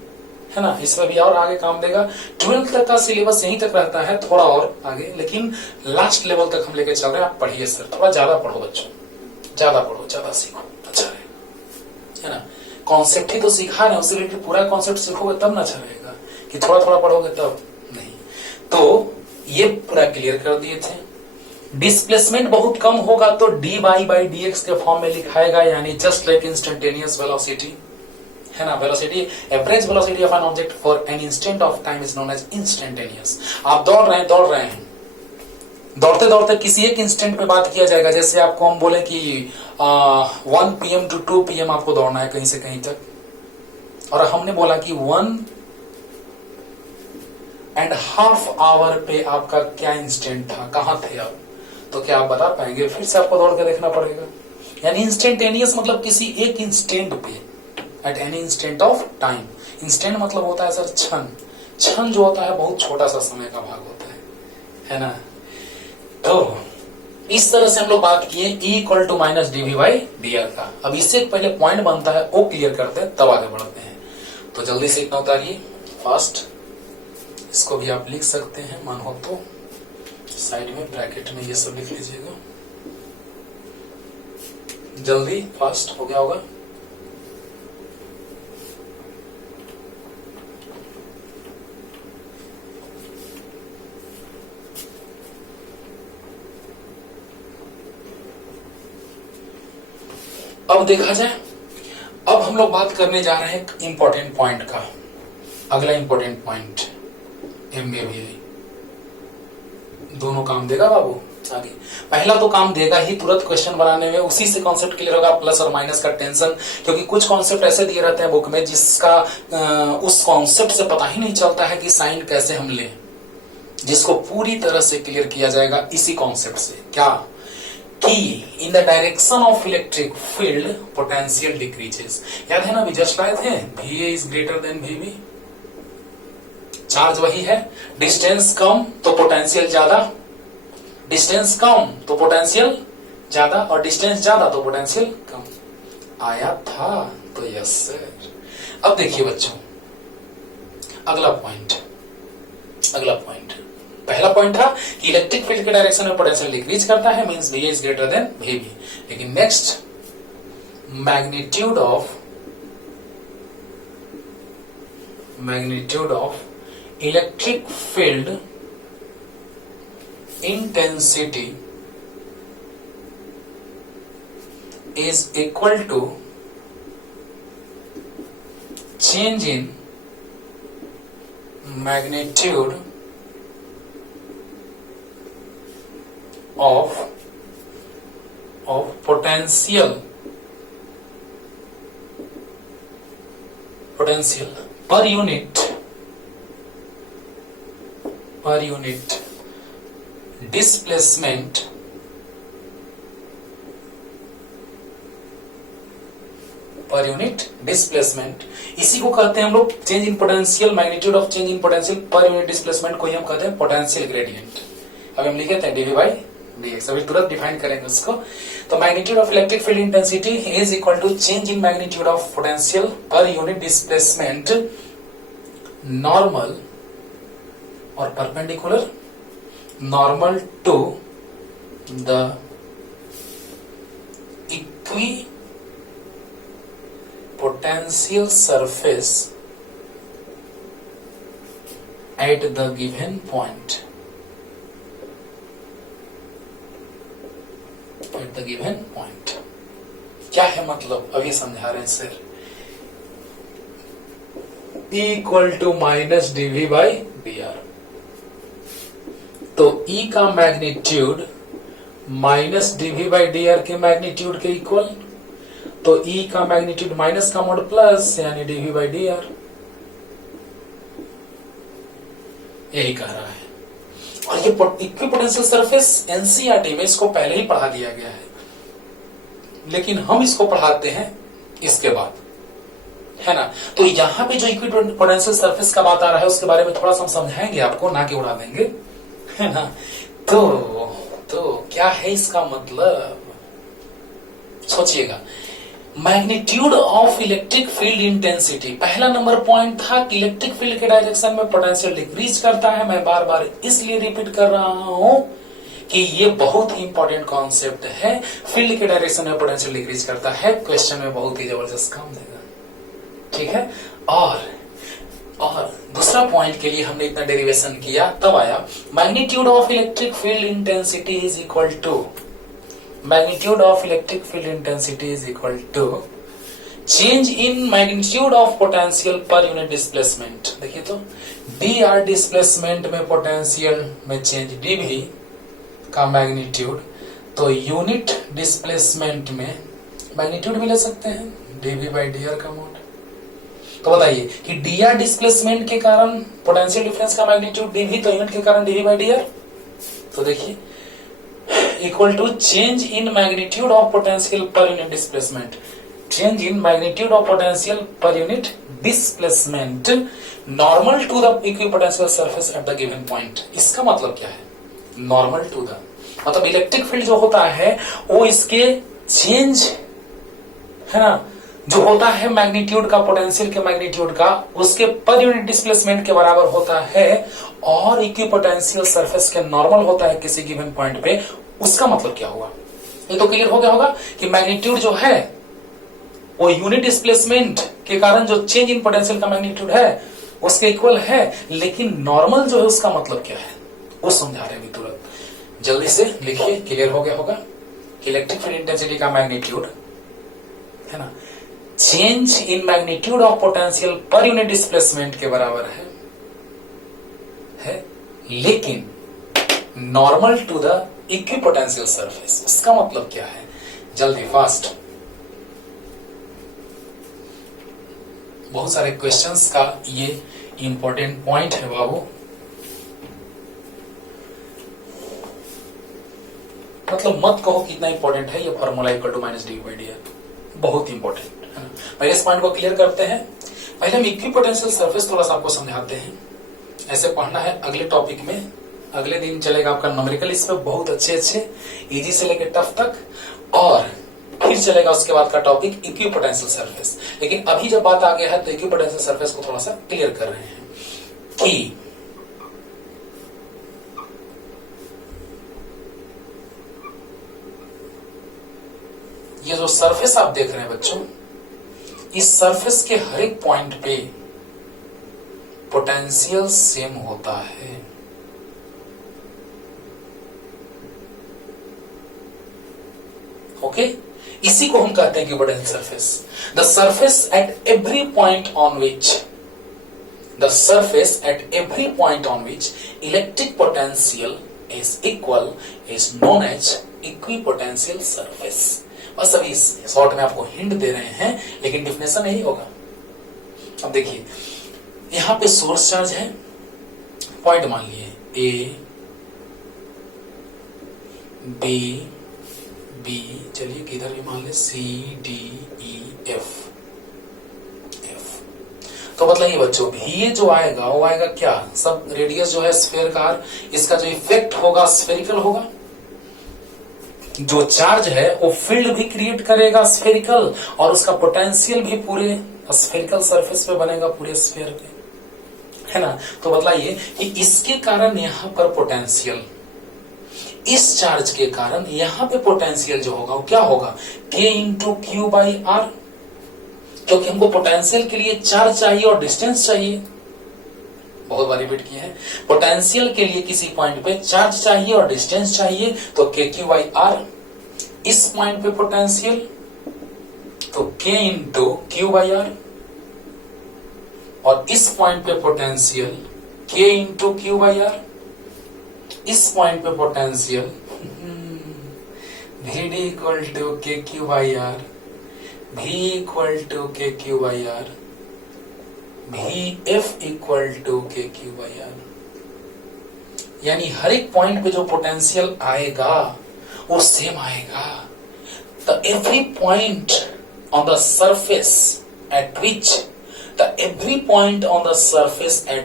है ना, इसमें भी और आगे काम देगा। 12th तक का सिलेबस यहीं तक रहता है, थोड़ा और आगे, लेकिन लास्ट लेवल तक हम लेके चल रहे हैं। आप पढ़िए सर, थोड़ा ज्यादा पढ़ो बच्चों, ज्यादा पढ़ो, ज्यादा सीखो, अच्छा रहेगा, है ना। कॉन्सेप्ट ही तो सीखा है, उससे रिलेटेड पूरा कॉन्सेप्ट सीखोगे तब ना अच्छा रहेगा, कि थोड़ा थोड़ा पढ़ोगे तब नहीं। तो ये पूरा क्लियर कर दिए थे। डिस्प्लेसमेंट बहुत कम होगा तो dy बाई dx के फॉर्म में लिखाएगा, यानी जस्ट लाइक इंस्टेंटेनियस वेलोसिटी, है ना। Velocity, average velocity of an object for an instant of time is known as instantaneous. आप दौड़ रहे हैं, दौड़ते दौड़ते किसी एक इंस्टेंट पे बात किया जाएगा। जैसे आपको हम बोले कि 1 PM टू 2 PM आपको दौड़ना है कहीं से कहीं तक, और हमने बोला कि 1.5 आवर पे आपका क्या इंस्टेंट था, कहां थे आप, तो क्या आप बता पाएंगे? फिर से आपको दौड़ के देखना पड़ेगा। यानी इंस्टेंटेनियस मतलब किसी एक इंस्टेंट पे, at any instant of time. Instant मतलब होता है सर क्षण, क्षण जो होता है बहुत छोटा सा समय का भाग होता है ना। तो इस तरह से हम लोग बात किए E equal to minus dv by dr का। अब इससे पहले पॉइंट बनता है, वो क्लियर करते हैं, तब आगे बढ़ते हैं। तो जल्दी से इतना उतारिए फास्ट, इसको भी आप लिख सकते हैं, मन हो तो साइड में ब्रैकेट में ये सब लिख लीजिएगा। जल्दी फास्ट हो गया होगा। अब देखा जाए, अब हम लोग बात करने जा रहे हैं एक इंपॉर्टेंट पॉइंट का। अगला इंपॉर्टेंट पॉइंट MAVI दोनों काम देगा बाबू। आगे पहला तो काम देगा ही तुरंत क्वेश्चन बनाने में, उसी से कॉन्सेप्ट क्लियर होगा, प्लस और माइनस का टेंशन, क्योंकि कुछ कॉन्सेप्ट ऐसे दिए रहते हैं बुक में जिसका उस कॉन्सेप्ट से पता ही नहीं चलता है कि साइन कैसे हम लें, जिसको पूरी तरह से क्लियर किया जाएगा इसी कॉन्सेप्ट से। क्या कि in the direction of electric field potential decreases. याद है ना, अभी जस्ट लाए थे VA is greater than VB, charge वही है, डिस्टेंस कम तो पोटेंशियल ज्यादा, डिस्टेंस कम तो पोटेंशियल ज्यादा, और डिस्टेंस ज्यादा तो पोटेंशियल कम। आया था तो यस सर। अब देखिए बच्चों, अगला पॉइंट पहला पॉइंट था कि इलेक्ट्रिक फील्ड के डायरेक्शन में पोटेंशियल डिक्रीज करता है, means VA is greater than VB। लेकिन next, magnitude of electric field intensity is equal to change in magnitude of potential per unit displacement इसी को कहते हैं हम लोग change in potential, magnitude of change in potential per unit displacement को ही हम कहते हैं पोटेंशियल ग्रेडियंट। अभी हम लिखे थे dV by dx, अभी तुरंत डिफाइन करेंगे उसको। तो magnitude of electric field intensity is equal to change in magnitude of potential per unit displacement normal और perpendicular, normal to the equipotential surface at the given point, at the given point. क्या है मतलब, अभी समझा रहे हैं sir. E equal to minus dV by dr, तो E का magnitude minus dV by dr के मैग्नीट्यूड के इक्वल, तो E का मैग्नीट्यूड माइनस का मोड प्लस यानी dV बाई dr, यही कह रहा है। और ये इक्विपोटेंशियल सरफेस एनसीईआरटी में इसको पहले ही पढ़ा दिया गया है, लेकिन हम इसको पढ़ाते हैं इसके बाद, है ना। तो यहां पे जो इक्विपोटेंशियल सरफेस का बात आ रहा है उसके बारे में थोड़ा सा हम समझाएंगे आपको, ना कि उड़ा देंगे, है ना। तो क्या है इसका मतलब, सोचिएगा। Magnitude of electric field intensity, पहला नंबर पॉइंट था कि इलेक्ट्रिक फील्ड के डायरेक्शन में पोटेंशियल डिक्रीज करता है। मैं बार बार इसलिए रिपीट कर रहा हूं कि ये बहुत ही इंपॉर्टेंट कॉन्सेप्ट है। फील्ड के डायरेक्शन में पोटेंशियल डिक्रीज करता है, क्वेश्चन में बहुत ही जबरदस्त काम देगा, ठीक है। और दूसरा पॉइंट के लिए हमने इतना डेरिवेशन किया, तब आया magnitude of electric field intensity is equal to, magnitude of electric field intensity is equal to change in magnitude of potential per unit displacement। देखिए तो dr डिस्प्लेसमेंट में पोटेंशियल में चेंज dv का मैग्नीट्यूड, तो unit displacement में magnitude भी ले सकते हैं dv by dr का मोड। तो बताइए कि dr डिस्प्लेसमेंट के कारण पोटेंशियल डिफरेंस का मैग्नीट्यूड dv, तो यूनिट के कारण dv by dr, तो देखिए equal to change in magnitude of potential per unit displacement, change in magnitude of potential per unit displacement normal to the equipotential surface at the given point. इसका मतलब क्या है, normal to the मतलब electric field जो होता है वो इसके चेंज, है ना, जो होता है मैग्नीट्यूड का, पोटेंशियल के मैग्नीट्यूड का, उसके पर यूनिट डिस्प्लेसमेंट के बराबर होता है, और इक्विपोटेंशियल सरफेस के नॉर्मल होता है किसी गिवन पॉइंट पे। उसका मतलब क्या हुआ, ये तो क्लियर हो गया होगा कि मैग्नीट्यूड जो है वो यूनिट डिस्प्लेसमेंट के कारण जो चेंज इन पोटेंशियल का मैग्नीट्यूड है उसके इक्वल है, लेकिन नॉर्मल जो है उसका मतलब क्या है वो समझा रहे हैं तुरंत। जल्दी से लिखिए, क्लियर हो गया होगा कि इलेक्ट्रिक फील्ड इंटेंसिटी का मैग्नीट्यूड, है ना, change in magnitude of potential per unit displacement के बराबर है, लेकिन normal to the equipotential surface. उसका मतलब क्या है, जल्दी फास्ट। बहुत सारे क्वेश्चंस का ये इंपॉर्टेंट पॉइंट है बाबू। मतलब मत कहो कितना इंपॉर्टेंट है ये फॉर्मूला इक्वल टू माइनस डी/डी है, बहुत इंपॉर्टेंट है ना। पहले इस पॉइंट को क्लियर करते हैं। पहले हम इक्विपोटेंशियल सरफेस थोड़ा सा आपको समझाते हैं। ऐसे पढ़ना है, अगले टॉपिक में अगले दिन चलेगा आपका न्यूमेरिकल, इस पे बहुत अच्छे इजी से लेकर टफ तक, और फिर चलेगा उसके बाद का टॉपिक इक्विपोटेंशियल सरफेस। लेकिन अभी जब बात आ गया है तो इक्विपोटेंशियल सरफेस को थोड़ा सा क्लियर कर रहे हैं कि ये जो सरफेस आप देख रहे हैं बच्चों, इस सरफेस के हर एक पॉइंट पे पोटेंशियल सेम होता है। ओके, इसी को हम कहते हैं कि potential surface. The surface at every point on which electric potential is equal is known as equipotential surface. बस अभी शॉर्ट में आपको हिंट दे रहे हैं, लेकिन डिफिनेशन यही होगा। अब देखिए, यहां पे सोर्स चार्ज है, पॉइंट मान लिए ए बी, चलिए किधर भी मान ले सी डी ई एफ। तो मतलब ये बच्चों भी जो आएगा वो आएगा क्या, सब रेडियस जो है स्फीयर का, इसका जो इफेक्ट होगा स्फेरिकल होगा। जो चार्ज है वो फील्ड भी क्रिएट करेगा स्फेरिकल, और उसका पोटेंशियल भी पूरे स्फेरिकल सरफेस पे बनेगा, पूरे स्फीयर पे, है ना। तो बतलाइए कि इसके कारण यहां पर पोटेंशियल, इस चार्ज के कारण यहां पे पोटेंशियल जो होगा वो क्या होगा, K into Q by R, क्योंकि हमको पोटेंशियल के लिए चार्ज चाहिए और डिस्टेंस चाहिए। बहुत बार रिपीट किया है, पोटेंशियल के लिए किसी पॉइंट पे चार्ज चाहिए और डिस्टेंस चाहिए, तो के क्यू बाई आर। इस पॉइंट पे पोटेंशियल तो के इंटू क्यू बाई आर, और इस पॉइंट पे पोटेंशियल के इंटू क्यू बाई आर। इस पॉइंट पे potential VD equal to K Q by R, V equal to K Q by R, VF equal to K Q by R. यानी हर एक point पे जो पोटेंशियल आएगा वो सेम आएगा। The every point on the surface at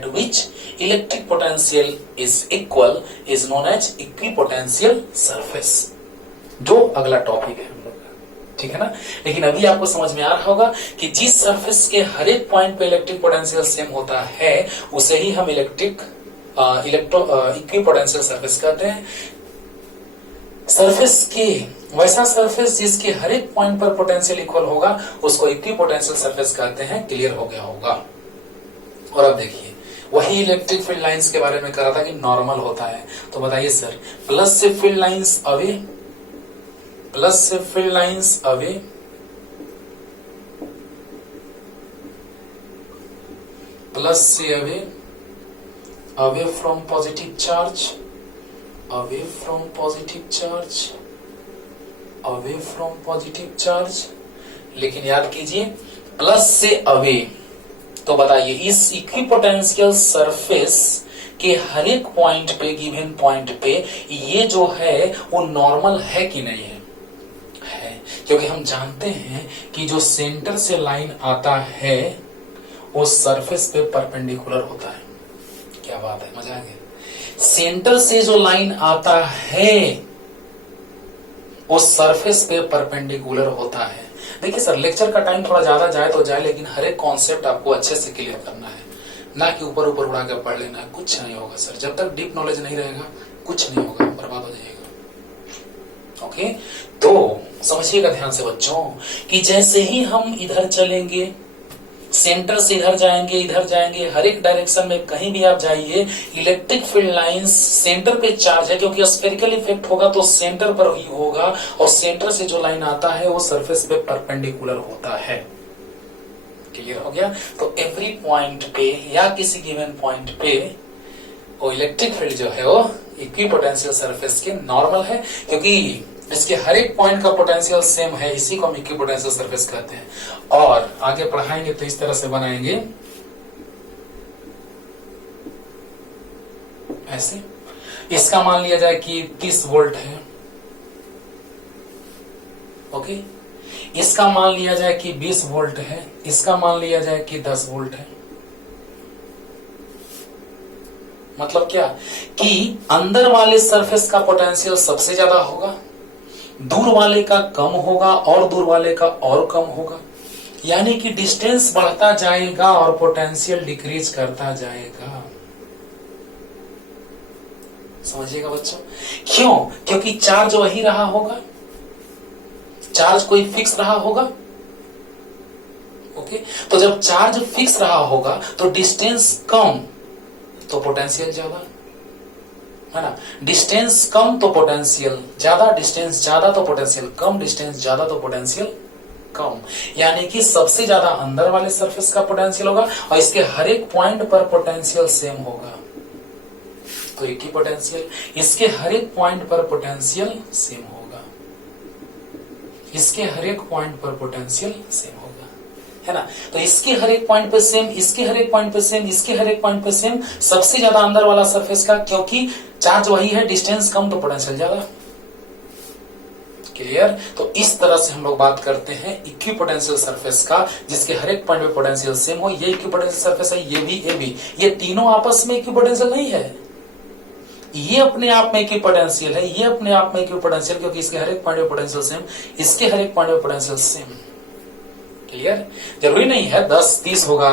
which electric potential is equal is known as equipotential surface, जो अगला टॉपिक है हम लोग का, ठीक है ना। लेकिन अभी आपको समझ में आ रहा होगा कि जिस सरफेस के हर एक पॉइंट पे इलेक्ट्रिक पोटेंशियल सेम होता है उसे ही हम इक्विपोटेंशियल सरफेस कहते हैं। सरफेस के वैसा सरफेस जिसके हर एक पॉइंट पर पोटेंशियल इक्वल होगा उसको इक्विपोटेंशियल सरफेस कहते हैं। क्लियर हो गया होगा। और अब देखिए, वही इलेक्ट्रिक फील्ड लाइंस के बारे में कह रहा था कि नॉर्मल होता है। तो बताइए सर, प्लस से फील्ड लाइंस अवे, प्लस से फील्ड लाइंस अवे, प्लस से away from positive charge, away from positive charge, away from positive charge. लेकिन याद कीजिए, प्लस से अवे, तो बताइए इस इक्विपोटेंशियल सरफेस के हर एक पॉइंट पे, गिवन पॉइंट पे ये जो है वो नॉर्मल है कि नहीं है? है, क्योंकि हम जानते हैं कि जो सेंटर से लाइन आता है वो सरफेस पे परपेंडिकुलर होता है। क्या बात है, मजा आ गया। सेंटर से जो लाइन आता है वो सरफेस पे परपेंडिकुलर होता है। देखिए सर, लेक्चर का टाइम थोड़ा ज्यादा जाए तो जाए, लेकिन हर एक कॉन्सेप्ट आपको अच्छे से क्लियर करना है, ना कि ऊपर ऊपर उड़ा के पढ़ लेना है। कुछ नहीं होगा सर, जब तक डीप नॉलेज नहीं रहेगा कुछ नहीं होगा, बर्बाद हो जाएगा। ओके, तो समझिएगा ध्यान से बच्चों कि जैसे ही हम इधर चलेंगे, सेंटर से इधर जाएंगे, हर एक डायरेक्शन में कहीं भी आप जाइए, इलेक्ट्रिक फील्ड लाइंस सेंटर पे चार्ज है, क्योंकि स्फेरिकल इफेक्ट होगा तो सेंटर पर ही होगा, और सेंटर से जो लाइन आता है वो सरफेस पे परपेंडिकुलर होता है। क्लियर हो गया? तो एवरी पॉइंट पे या किसी गिवन पॉइंट पे वो इलेक्ट्रिक फील्ड जो है वो इक्विपोटेंशियल सरफेस के नॉर्मल है, क्योंकि इसके हर एक पॉइंट का पोटेंशियल सेम है, इसी को हम इक्विपोटेंशियल सरफेस कहते हैं। और आगे पढ़ाएंगे तो इस तरह से बनाएंगे, ऐसे। इसका मान लिया जाए कि 30 वोल्ट है, ओके। इसका मान लिया जाए कि 20 वोल्ट है, इसका मान लिया जाए कि 10 वोल्ट है। मतलब क्या कि अंदर वाले सरफेस का पोटेंशियल सबसे ज्यादा होगा, दूर वाले का कम होगा और दूर वाले का और कम होगा, यानी कि डिस्टेंस बढ़ता जाएगा और पोटेंशियल डिक्रीज करता जाएगा। समझिएगा बच्चों, क्यों? क्योंकि चार्ज वही रहा होगा, चार्ज कोई फिक्स रहा होगा, ओके। तो जब चार्ज फिक्स रहा होगा तो डिस्टेंस कम तो पोटेंशियल ज्यादा, है ना। डिस्टेंस कम तो पोटेंशियल ज्यादा, डिस्टेंस ज्यादा तो पोटेंशियल कम, डिस्टेंस ज्यादा तो पोटेंशियल कम, यानी कि सबसे ज्यादा अंदर वाले सरफेस का पोटेंशियल होगा और इसके हर एक पॉइंट पर पोटेंशियल सेम होगा, तो इक्विपोटेंशियल। इसके हर एक पॉइंट पर पोटेंशियल सेम होगा, इसके हर एक पॉइंट पर पोटेंशियल सेम होगा, है ना। तो इसके हर एक पॉइंट पे सेम, इसके हर एक पॉइंट पे सेम, इसके हर एक पॉइंट पे सेम, सबसे ज्यादा अंदर वाला सरफेस का, क्योंकि चार्ज वही है, डिस्टेंस कम तो पोटेंशियल ज्यादा। क्लियर? तो इस तरह से हम लोग बात करते हैं इक्विपोटेंशियल सरफेस का, जिसके हर एक पॉइंट पे पोटेंशियल सेम हो। ये इक्विपोटेंशियल सरफेस है, ये भी, ये तीनों आपस में इक्विपोटेंशियल नहीं है, ये अपने आप में इक्विपोटेंशियल है, ये अपने आप में इक्विपोटेंशियल, क्योंकि इसके हर एक पॉइंट पे पोटेंशियल सेम, इसके हर एक पॉइंट पे पोटेंशियल सेम। क्लियर? जरूरी नहीं है 10 30 होगा,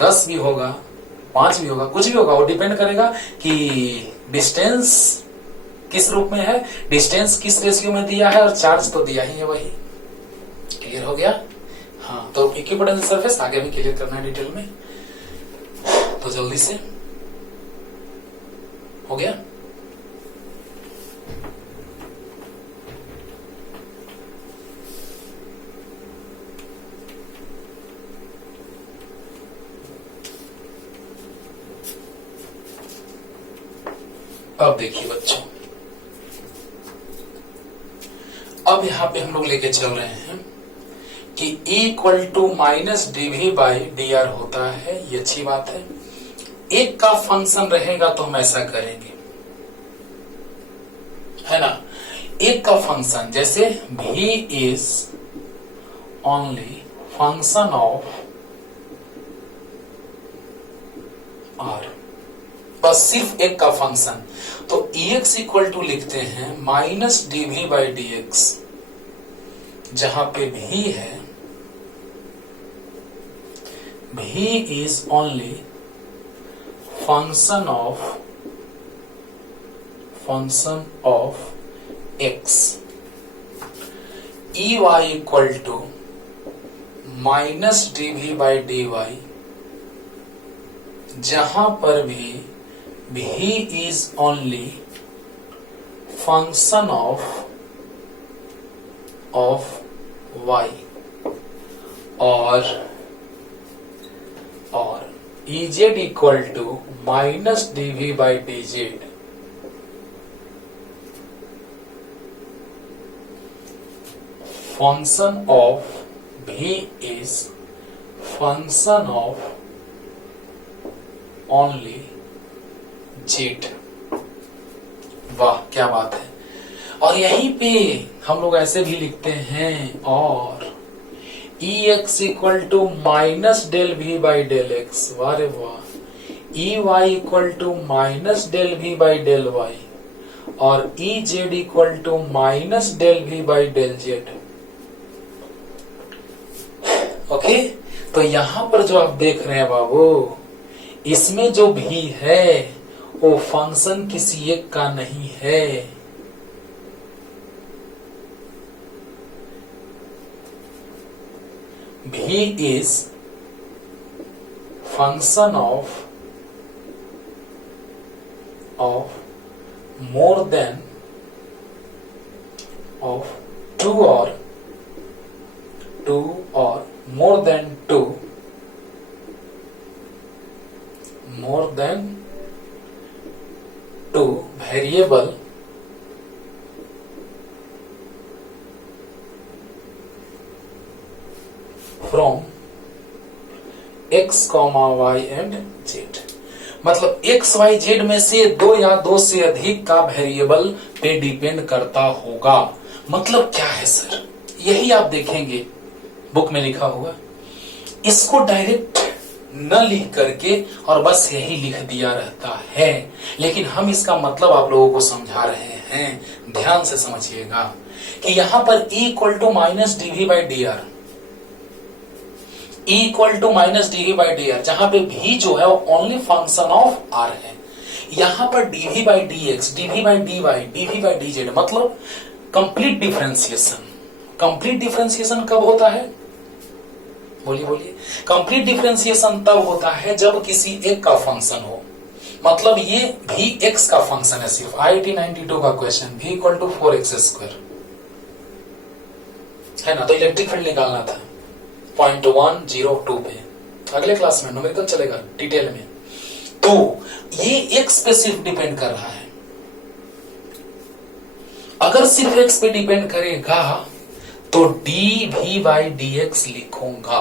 10 भी होगा, 5 भी होगा, कुछ भी होगा, वो डिपेंड करेगा कि डिस्टेंस किस रूप में है, डिस्टेंस किस रेशियो में दिया है, और चार्ज तो दिया ही है वही। क्लियर हो गया? हाँ, तो इक्विपोटेंशियल सरफेस आगे भी क्लियर करना है डिटेल में, तो जल्दी से हो गया। अब देखिए बच्चों, अब यहां पे हम लोग लेके चल रहे हैं कि E equal to minus dv by dr होता है, ये अच्छी बात है। एक का फंक्शन रहेगा तो हम ऐसा करेंगे, है ना। एक का फंक्शन, जैसे v is only function of r, बस सिर्फ एक का फंक्शन, तो ex इक्वल टू लिखते हैं माइनस dv बाई dx, जहां पे v है, v is only function of x, ey equal to minus dv by dy, जहां पर भी v is only function of y, और ez equal to minus dv by dz, function of v is function of only z। वाह, क्या बात है। और यहीं पे हम लोग ऐसे भी लिखते हैं, और ex equal to minus del V by del X, वाह रे वाह, ey equal to minus del V by del Y, और ez equal to minus del V by del Z. Okay, तो यहां पर जो आप देख रहे हैं बाबू, इसमें जो भी है वो फंक्शन किसी एक का नहीं है, v is function of more than of 2 or more than 2 two variable from x, y and z। मतलब x, y, z में से दो या दो से अधिक का वेरिएबल पे डिपेंड करता होगा। मतलब क्या है सर, यही आप देखेंगे बुक में लिखा हुआ। इसको डायरेक्ट न लिख करके और बस यही लिख दिया रहता है, लेकिन हम इसका मतलब आप लोगों को समझा रहे हैं। ध्यान से समझिएगा कि यहां पर E equal to minus dv by D R, E equal to minus dv by D R, जहां पे v जो है वो ओनली फंक्शन ऑफ r है। यहां पर dv by dx, dv by dy, dv by dz मतलब कंप्लीट डिफरेंशिएशन। कंप्लीट डिफरेंशिएशन कब होता है, बोलिए बोलिए। कंप्लीट डिफरेंशिएशन तब होता है जब किसी एक का फंक्शन हो। मतलब ये भी x का फंक्शन है सिर्फ। IIT 92 का question v equal to 4x square है ना, तो इलेक्ट्रिक फील्ड निकालना था 0.102 पे। अगले क्लास में न्यूमेरिकल चलेगा डिटेल में। तो ये x पे सिर्फ डिपेंड कर रहा है। अगर सिर्फ x पे डिपेंड करेगा तो dv बाई dx लिखूंगा।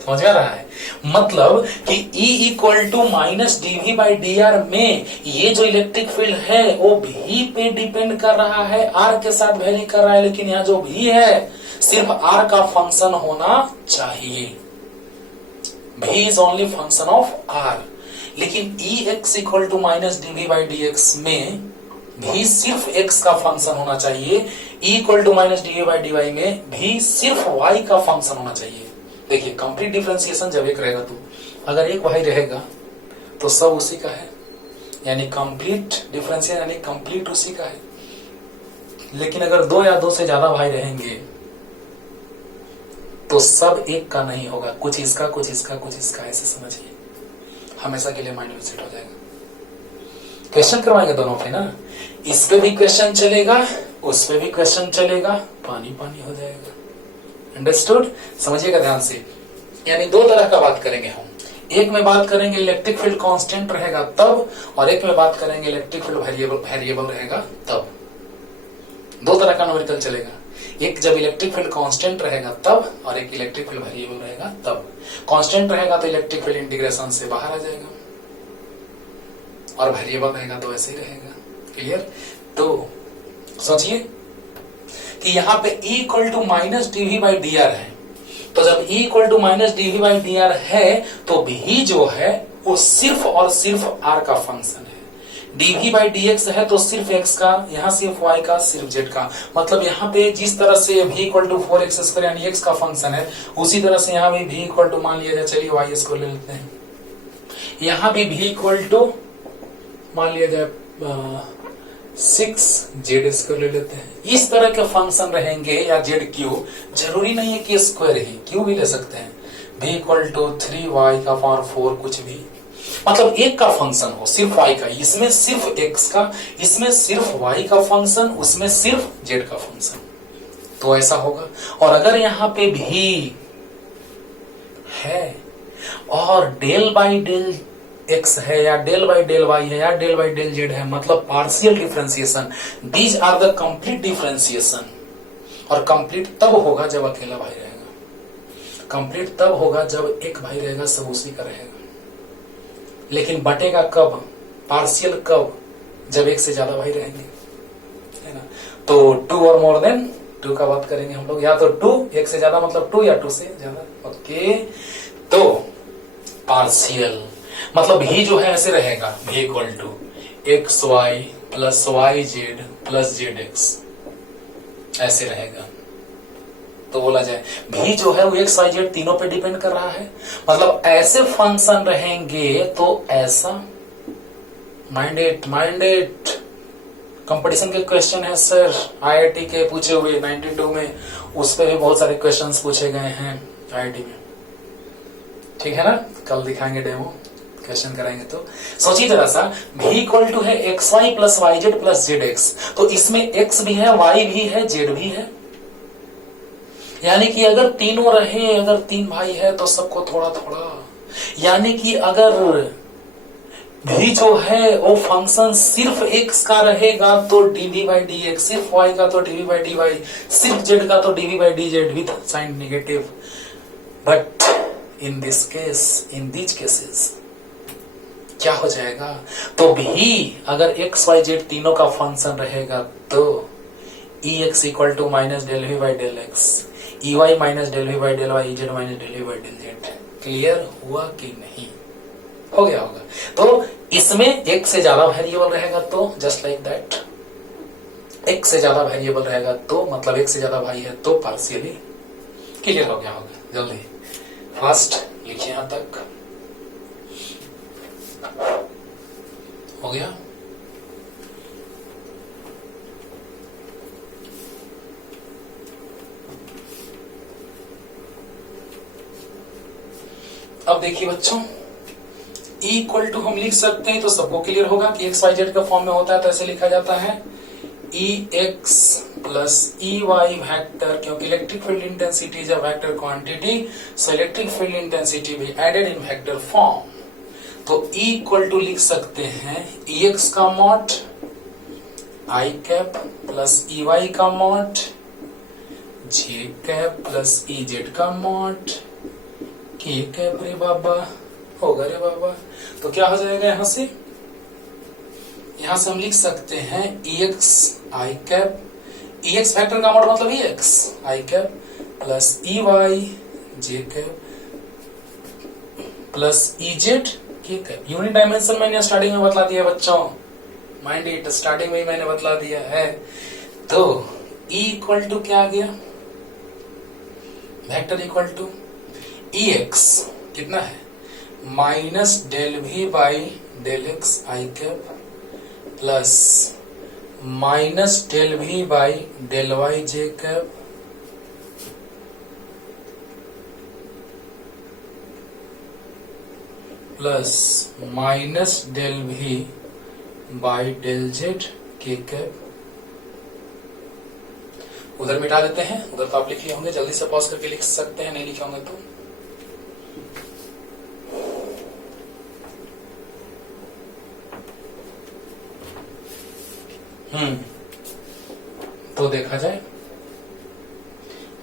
समझ आ रहा है? मतलब कि E equal to minus dv by D R में ये जो इलेक्ट्रिक फील्ड है वो v पे डिपेंड कर रहा है, r के साथ वैरी कर रहा है, लेकिन यहाँ जो v है सिर्फ r का फंक्शन होना चाहिए। v is only function of r। लेकिन Ex equal to minus dv by dx में भी सिर्फ x का फंक्शन होना चाहिए। E equal to minus dv by dy में भी सिर्फ y का फंक्शन होना चाहिए। देखिए कंप्लीट डिफरेंशिएशन जब एक रहेगा तो अगर एक y रहेगा तो सब उसी का है, यानी कंप्लीट डिफरेंशिएशन यानी कंप्लीट उसी का है। लेकिन अगर दो या दो से ज्यादा y रहेंगे तो सब एक का नहीं होगा, कुछ इसका कुछ इसका कुछ इसका, ऐसे समझिए, हमेशा के लिए माइंड में सेट हो जाएगा। क्वेश्चन करवाएंगे दोनों पे ना, इस पे भी क्वेश्चन चलेगा उस पे भी क्वेश्चन चलेगा, पानी पानी हो जाएगा। अंडरस्टूड? समझिएगा ध्यान से। यानी दो तरह का बात करेंगे हम, एक में बात करेंगे इलेक्ट्रिक फील्ड कांस्टेंट रहेगा तब, और एक में बात करेंगे इलेक्ट्रिक फील्ड वेरिएबल रहेगा तब। दो तरह का न्यूमेरिकल चलेगा, एक जब इलेक्ट्रिक फील्ड कांस्टेंट रहेगा तब, और एक इलेक्ट्रिक फील्ड वेरिएबल रहेगा तब। कांस्टेंट रहेगा तो इलेक्ट्रिक फील्ड इंटीग्रेशन से बाहर आ जाएगा, और वेरिएबल रहेगा तो ऐसे ही रहेगा। क्लियर? तो सोचिए कि यहाँ पे E equal to minus dv by D R है, तो जब E equal to minus dv by D R है तो v जो है वो सिर्फ और सिर्फ r का फंक्शन है। dv बाई dx है तो सिर्फ x का, यहाँ सिर्फ y का, सिर्फ z का। मतलब यहाँ पे जिस तरह से v equal to 4x square यानी x का फंक्शन है, उसी तरह से यहाँ भी v इक्वल टू मान लिया जाए, चलिए y स्क्वायर ले लेते हैं। यहाँ भी v इक्वल टू मान लिया जाए 6z स्क्वायर ले लेते हैं। इस तरह के फंक्शन रहेंगे या जेड क्यू, जरूरी नहीं है कि स्क्वायर ही, क्यू भी ले सकते हैं। v इक्वल टू 3y का पावर 4 कुछ भी, मतलब एक का फंक्शन हो सिर्फ y का, इसमें सिर्फ x का, इसमें सिर्फ y का फंक्शन, उसमें सिर्फ z का फंक्शन, तो ऐसा होगा। और अगर यहाँ पे भी है और डेल बाई डेल x है या डेल बाई डेल y है या डेल बाई डेल z है, मतलब partial differentiation, these are the complete differentiation. और कंप्लीट तब होगा जब अकेला भाई रहेगा, कंप्लीट तब होगा जब एक भाई रहेगा, सब उसी का रहेगा। लेकिन बटेगा कब, पार्शियल कब, जब एक से ज्यादा भाई रहेंगे, है ना। तो 2 और मोर देन 2 का बात करेंगे हम लोग, या तो 2 एक से ज्यादा मतलब 2 या 2 से ज्यादा। ओके, तो पार्शियल मतलब भी जो है ऐसे रहेगा, v equal to X Y plus Y Z plus Z X, ऐसे रहेगा। तो बोला जाए भी जो है वो एक्स वाई जेड तीनों पे डिपेंड कर रहा है। मतलब ऐसे फंक्शन रहेंगे तो ऐसा माइंडेड कंपटीशन के क्वेश्चन है सर, आईआईटी के पूछे हुए 92 में, उस पे भी बहुत सारे क्वेश्चंस पूछे गए हैं आईआईटी में। ठीक है ना, कल दिखाएंगे डेमो, क्वेश्चन कराएंगे। तो सोचिए जरा सा, v इक्वल टू है X Y plus Y Z plus Z X, तो इसमें x भी है, y भी है, z भी है। यानी कि अगर तीनों रहे, अगर 3 भाई है तो सबको थोड़ा थोड़ा, यानी कि अगर भी जो है वो फंक्शन सिर्फ x का रहेगा तो dv बाई डी एक्स, सिर्फ y का तो dv बाई डी वाई, सिर्फ z का तो dv by D Z with sign negative. But in this case, in these cases क्या हो जाएगा, तो भी अगर x y z तीनों का फंक्शन रहेगा तो ex equal to minus del V by del X, ey minus del V by del Y, ez minus del V by del Z. Clear हुआ कि नहीं? हो गया होगा। तो इसमें एक से ज्यादा वेरिएबल रहेगा तो जस्ट लाइक दैट, एक से ज्यादा वेरिएबल रहेगा तो मतलब एक से ज्यादा भाई है तो पार्शियली क्लियर हो गया होगा। जल्दी फास्ट लिखिए, यहां तक हो गया। अब देखिए बच्चों, E इक्वल टू हम लिख सकते हैं तो सबको क्लियर होगा कि एक्स वाई जेड का फॉर्म में होता है तो ऐसे लिखा जाता है E X plus E Y vector, क्योंकि electric field intensity is a vector quantity, so electric field intensity भी एडेड इन वेक्टर फॉर्म। तो E इक्वल टू लिख सकते हैं ई एक्स का mod I cap plus E Y का mod J cap plus E Z का mod K cap. रे बाबा होगा रे बाबा, तो क्या हो जाएगा यहां से हम लिख सकते हैं E X I cap, E x factor का मॉड मतलब ई X I cap plus E Y J cap plus E Z K cap. Unit dimension मैंने स्टार्टिंग में बतला दिया बच्चों, माइंड इट, स्टार्टिंग में ही मैंने बतला दिया है। तो E इक्वल टू क्या आ गया, vector equal to E X कितना है minus del V by del X I cap plus minus del V by del Y J cap plus minus del V by del Z K cap. उधर मिटा देते हैं, उधर तो आप लिख लिए होंगे, जल्दी से पॉज करके लिख सकते हैं, नहीं लिखे होंगे तो। तो देखा जाए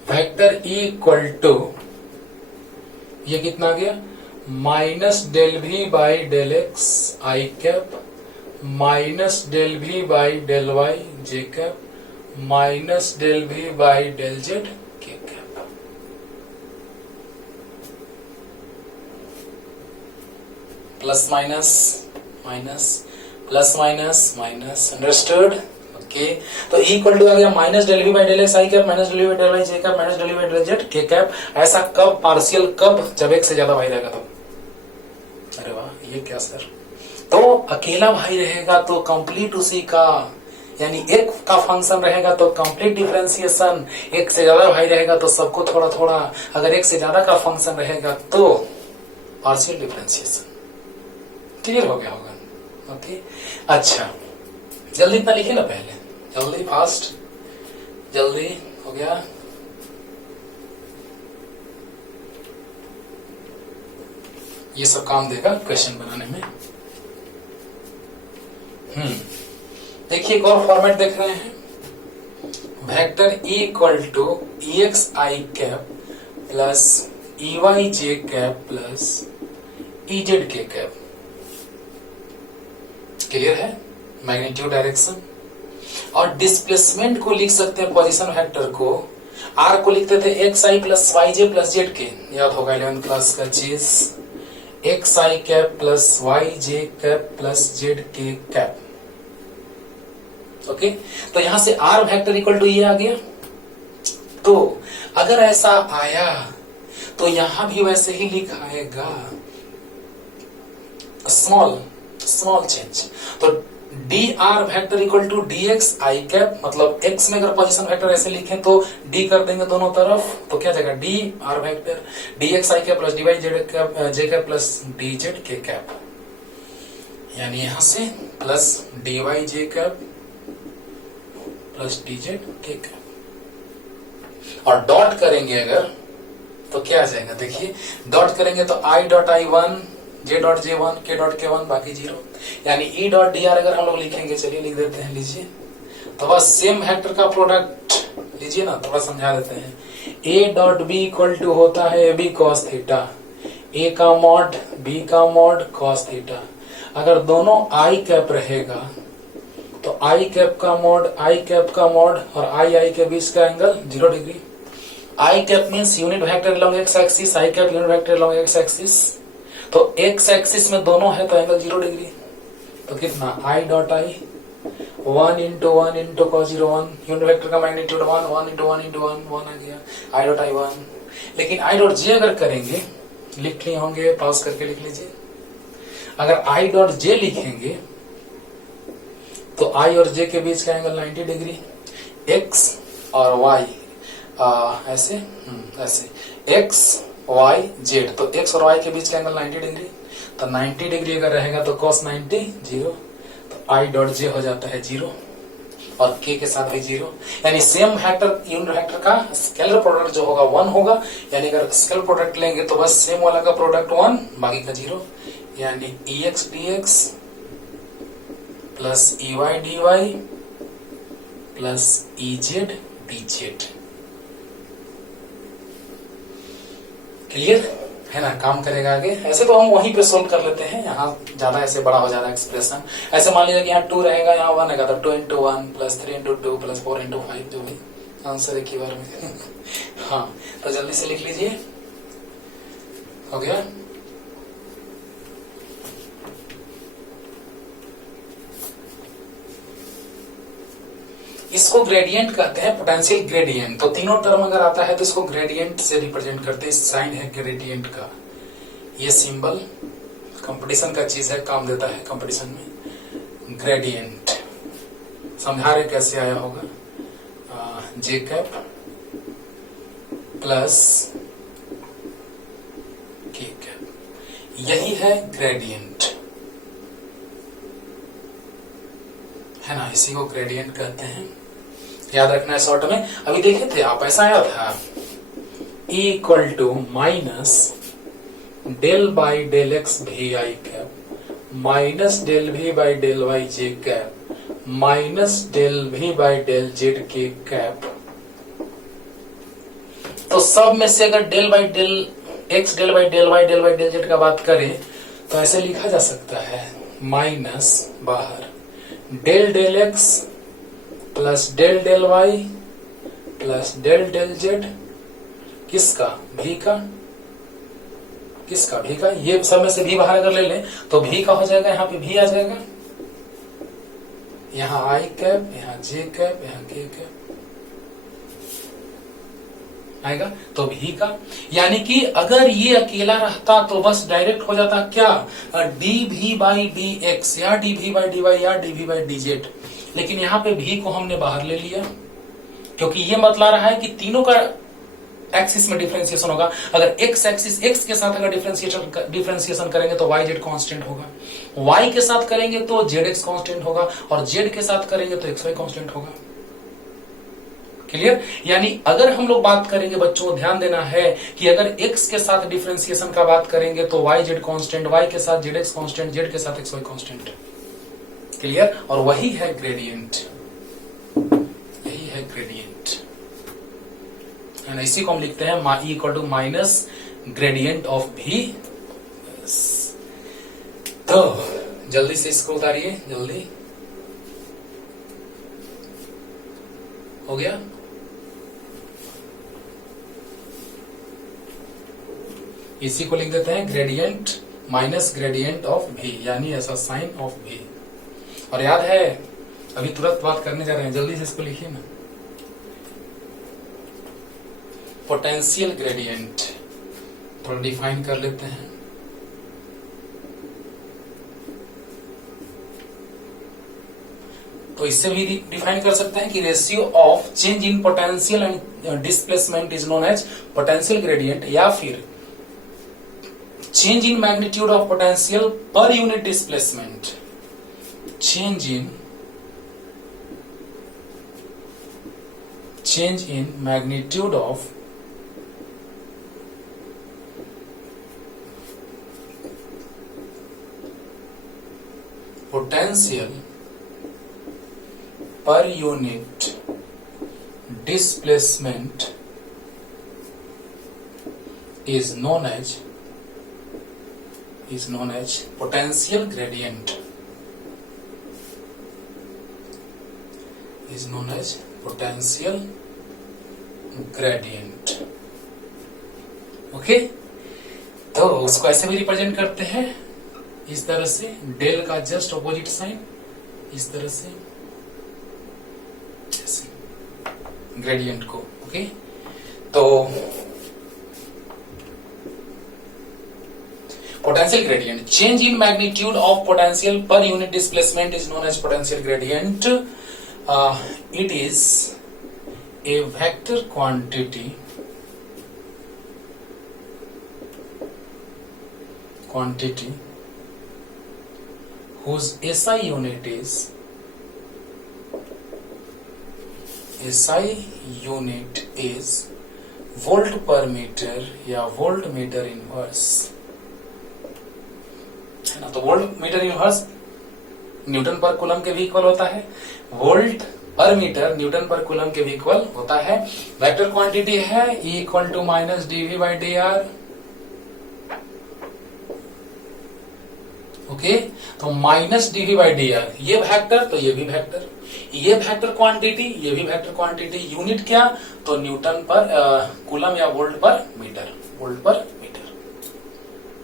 वेक्टर E इक्वल टू ये कितना आ गया minus del V by del X I cap minus del V by del Y J cap minus del V by del Z K cap. Plus minus minus plus minus minus, understood? Okay, तो E equal to आ गया minus del V by del X I cap minus del V by del Y J cap minus del V by del Z K cap. ऐसा कब, partial कब, जब एक से ज्यादा भाई रहेगा तब। अरे वाह, ये क्या सर, तो अकेला भाई रहेगा तो कंप्लीट उसी का, यानी एक का फंक्शन रहेगा तो कंप्लीट डिफरेंशिएशन, एक से ज्यादा भाई रहेगा तो सबको थोड़ा थोड़ा, अगर एक से ज्यादा का फंक्शन रहेगा तो पार्शियल डिफरेंशिएशन। क्लियर हो गया होगा? ओके, अच्छा जल्दी इतना लिखे ना पहले, जल्दी फास्ट, जल्दी हो गया। ये सब काम देगा क्वेश्चन बनाने में। देखिए एक और फॉर्मेट देख रहे हैं, vector E equal to E X I cap plus E Y J cap plus E Z K cap. Clear है? मैग्नीट्यूड, डायरेक्शन और डिस्प्लेसमेंट को लिख सकते हैं, पोजीशन वेक्टर को आर को लिखते थे एक्स आई प्लस वाई जे प्लस जेड के, याद होगा 11th क्लास का चीज, x I cap plus Y J cap plus Z K cap. Okay, तो यहां से आर वेक्टर इक्वल टू ये आ गया। तो अगर ऐसा आया तो यहां भी वैसे ही लिखाएगा, स्मॉल चेंज। तो D R vector equal to D X I cap, मतलब एक्स में अगर पोजीशन वेक्टर ऐसे लिखें तो डी कर देंगे दोनों तरफ, तो क्या जाएगा D R vector D X I cap plus D Y Z cap J cap plus D Z K cap, यानी यहां से plus D Y J cap plus D Z K cap. और डॉट करेंगे अगर तो क्या आ जाएगा, देखिए डॉट करेंगे तो I dot I one J dot J1 के डॉट K1 बाकी 0, यानी E डॉट DR अगर हम लोग लिखेंगे, चलिए लिख देते हैं, लीजिए, तो बस सेम वेक्टर का प्रोडक्ट लीजिए ना, थोड़ा समझा देते हैं। A dot B equal to होता है AB cos थीटा, A का मॉड B का मॉड cos थीटा। अगर दोनों I कैप रहेगा तो I कैप का मॉड और I के बीच का angle 0 degree. I cap means unit vector along x axis, I cap unit vector along x axis, तो x एक्सिस में दोनों है तो एंगल 0 डिग्री। तो कितना I dot I 1 into cos 0 1, unit vector का मैग्नीट्यूड 1 इंटू 1 आ गया I डॉट I 1। लेकिन I डॉट J अगर करेंगे, लिख लिए होंगे, पॉज करके लिख लीजिए। अगर I डॉट J लिखेंगे तो I और J के बीच का एंगल 90 डिग्री, x और y ऐसे x y z, तो x और y के बीच का एंगल 90 डिग्री, तो 90 डिग्री अगर रहेगा तो cos 90 0, तो I डॉट J हो जाता है 0 और k के साथ भी 0, यानी सेम वेक्टर यूनिट वेक्टर का स्केलर प्रोडक्ट जो होगा 1 होगा, यानी अगर स्केलर प्रोडक्ट लेंगे तो बस सेम वाला का प्रोडक्ट 1 बाकी का 0, यानी EX dx plus EY dy plus EZ dz। Clear है ना, काम करेगा आगे। ऐसे तो हम वहीं पे सोल्व कर लेते हैं, यहाँ ज्यादा ऐसे बड़ा हो जा रहा है एक्सप्रेशन। ऐसे मान लीजिए कि यहाँ 2 रहेगा, यहाँ 1 रहेगा, तो 2 into 1 plus 3 into 2 plus 4 into 5, जो भी आंसर एक ही बार में हाँ, तो जल्दी से लिख लीजिए, हो गया। इसको ग्रेडियंट कहते हैं, पोटेंशियल ग्रेडियंट। तो तीनों टर्म अगर आता है तो इसको ग्रेडियंट से रिप्रेजेंट करते हैं। साइन है ग्रेडियंट का, ये सिंबल कंपटीशन का चीज है, काम देता है कंपटीशन में। ग्रेडियंट समझा रहे कैसे आया होगा, जे कैप प्लस के कैप, यही है ग्रेडियंट, है ना, इसी को ग्रेडियंट कहते हैं। याद रखना है शॉर्ट में। अभी देखे थे आप, ऐसा आया था E equal to minus del by del X V I cap minus del V by del Y J cap minus del V by del Z K cap. तो सब में से अगर del by del X, del by del Y, del by del Z का बात करें तो ऐसे लिखा जा सकता है, माइनस बाहर del del X plus del del Y plus del del Z, किसका, भी का, किसका, भी का। ये सब में से भी बाहर अगर ले लें तो भी का हो जाएगा, यहाँ पे भी आ जाएगा, यहाँ आई कैप, यहाँ जे कैप, यहाँ के कैप आएगा, तो भी का। यानी कि अगर ये अकेला रहता तो बस डायरेक्ट हो जाता क्या, डी भी बाई डी एक्स या डी भी बाई डी वाई या डी भी बाई डी जेड। लेकिन यहाँ पे भी को हमने बाहर ले लिया, क्योंकि ये बतला रहा है कि तीनों का एक्सिस में डिफरेंशिएशन होगा। अगर एक्स एक्सिस एक्स के साथ अगर डिफरेंशिएशन करेंगे तो वाई जेड कांस्टेंट होगा, वाई के साथ करेंगे तो जेड एक्स कांस्टेंट होगा, और जेड के साथ करेंगे तो एक्स वाई कांस्टेंट होगा। क्लियर। यानी अगर हम लोग बात करेंगे, बच्चों ध्यान देना है कि अगर x के साथ डिफरेंशिएशन का बात करेंगे तो y z कांस्टेंट, y के साथ zx कांस्टेंट, z के साथ xy कांस्टेंट। क्लियर। और वही है ग्रेडियंट, यही है ग्रेडियंट, एंड इसी को हम लिखते हैं E equal to minus gradient of V. तो जल्दी से इसको उतारिए, जल्दी हो गया। इसी को लिख देते हैं ग्रेडियंट माइनस ग्रेडियंट ऑफ भी, यानी ऐसा साइन ऑफ भी। और याद है, अभी तुरंत बात करने जा रहे हैं, जल्दी से इसको लिखिए ना। पोटेंशियल ग्रेडियंट थोड़ा डिफाइन कर लेते हैं। तो इससे भी डिफाइन कर सकते हैं कि ratio of change in potential and displacement is known as potential gradient, या फिर change in magnitude of potential per unit displacement, change in magnitude of potential per unit displacement is known as potential gradient, is known as potential gradient. Okay, तो उसको ऐसे भी represent करते हैं इस तरह से, डेल का जस्ट ऑपोजिट साइन इस तरह से, ऐसे ग्रेडियंट को. ओके, तो potential gradient, change in magnitude of potential per unit displacement is known as potential gradient. It is a vector quantity whose SI unit is volt per meter या volt metre inverse है ना. तो volt metre inverse Newton per coulomb के भी equal होता है, volt पर metre Newton per coulomb के भी इक्वल होता है. वेक्टर क्वांटिटी है E equal to minus dV/dr. Okay, तो माइनस dV/dr ये वेक्टर, तो ये भी वेक्टर, ये वेक्टर क्वांटिटी, ये भी वेक्टर क्वांटिटी. यूनिट क्या, तो न्यूटन पर कूलम या वोल्ट पर मीटर, वोल्ट पर मीटर.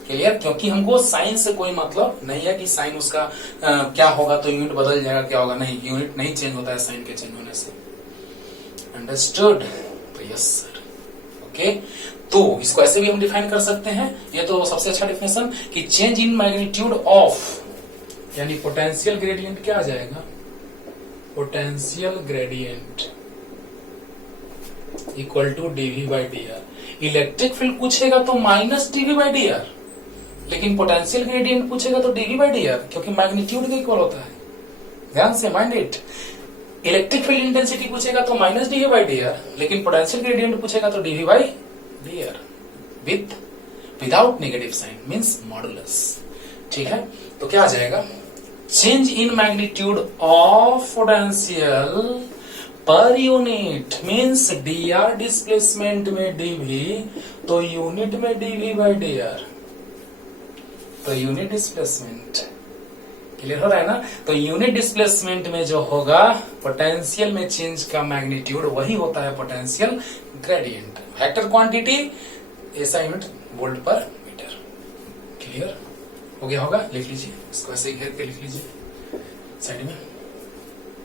क्लियर, क्योंकि हमको साइन से कोई मतलब नहीं है कि साइन उसका क्या होगा तो यूनिट बदल जाएगा, क्या होगा, नहीं, यूनिट नहीं चेंज होता है साइन के चेंज होने से. अंडरस्टूड, तो यस सर. ओके, तो इसको ऐसे भी हम डिफाइन कर सकते हैं, ये तो सबसे अच्छा डिफिनेशन कि चेंज इन मैग्नीट्यूड ऑफ, यानी पोटेंशियल ग्रेडियंट क्या आ जाएगा, potential gradient equal to dV/dr. Electric field पूछेगा तो माइनस dV/dr, लेकिन पोटेंशियल ग्रेडियंट पूछेगा तो dV/dr, क्योंकि मैग्नीट्यूड के इक्वल होता है. ध्यान से mind it. Electric field intensity पूछेगा तो माइनस dV/dr, लेकिन पोटेंशियल ग्रेडियंट पूछेगा तो dV/dr without negative sign, means modulus. ठीक है, तो क्या आ जाएगा, change in magnitude of potential per unit means dr displacement में dV, तो यूनिट में dV/dr, तो यूनिट डिस्प्लेसमेंट. क्लियर हो रहा है ना. तो यूनिट डिस्प्लेसमेंट में जो होगा पोटेंशियल में चेंज का मैग्नीट्यूड, वही होता है पोटेंशियल ग्रेडियंट. वेक्टर क्वांटिटी ऐसा यूनिट वोल्ट पर मीटर. क्लियर हो गया होगा. लिख लीजिए इसको, ऐसे ही घेर के लिख लीजिए साइड में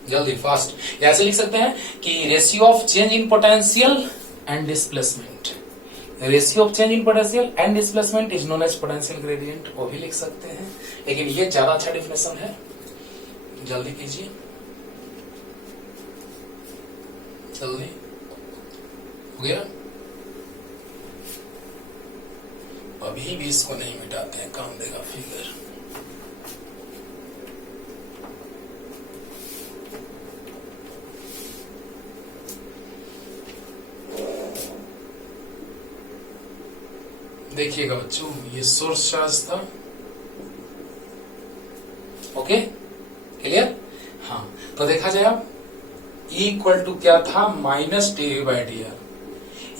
जल्दी फास्ट. ऐसे लिख सकते हैं कि ratio of change in potential and displacement, ratio of change in potential and displacement is known as potential gradient. वो भी लिख सकते हैं, लेकिन ये ज्यादा अच्छा डिफिनेशन है. जल्दी कीजिए, जल्दी हो गया. अभी भी इसको नहीं मिटाते हैं, काम देगा फिगर. देखिएगा बच्चों, ये सोर्स चार्ज था. Okay, clear. हाँ, तो देखा जाए अब E इक्वल टू क्या था, माइनस dV/dr.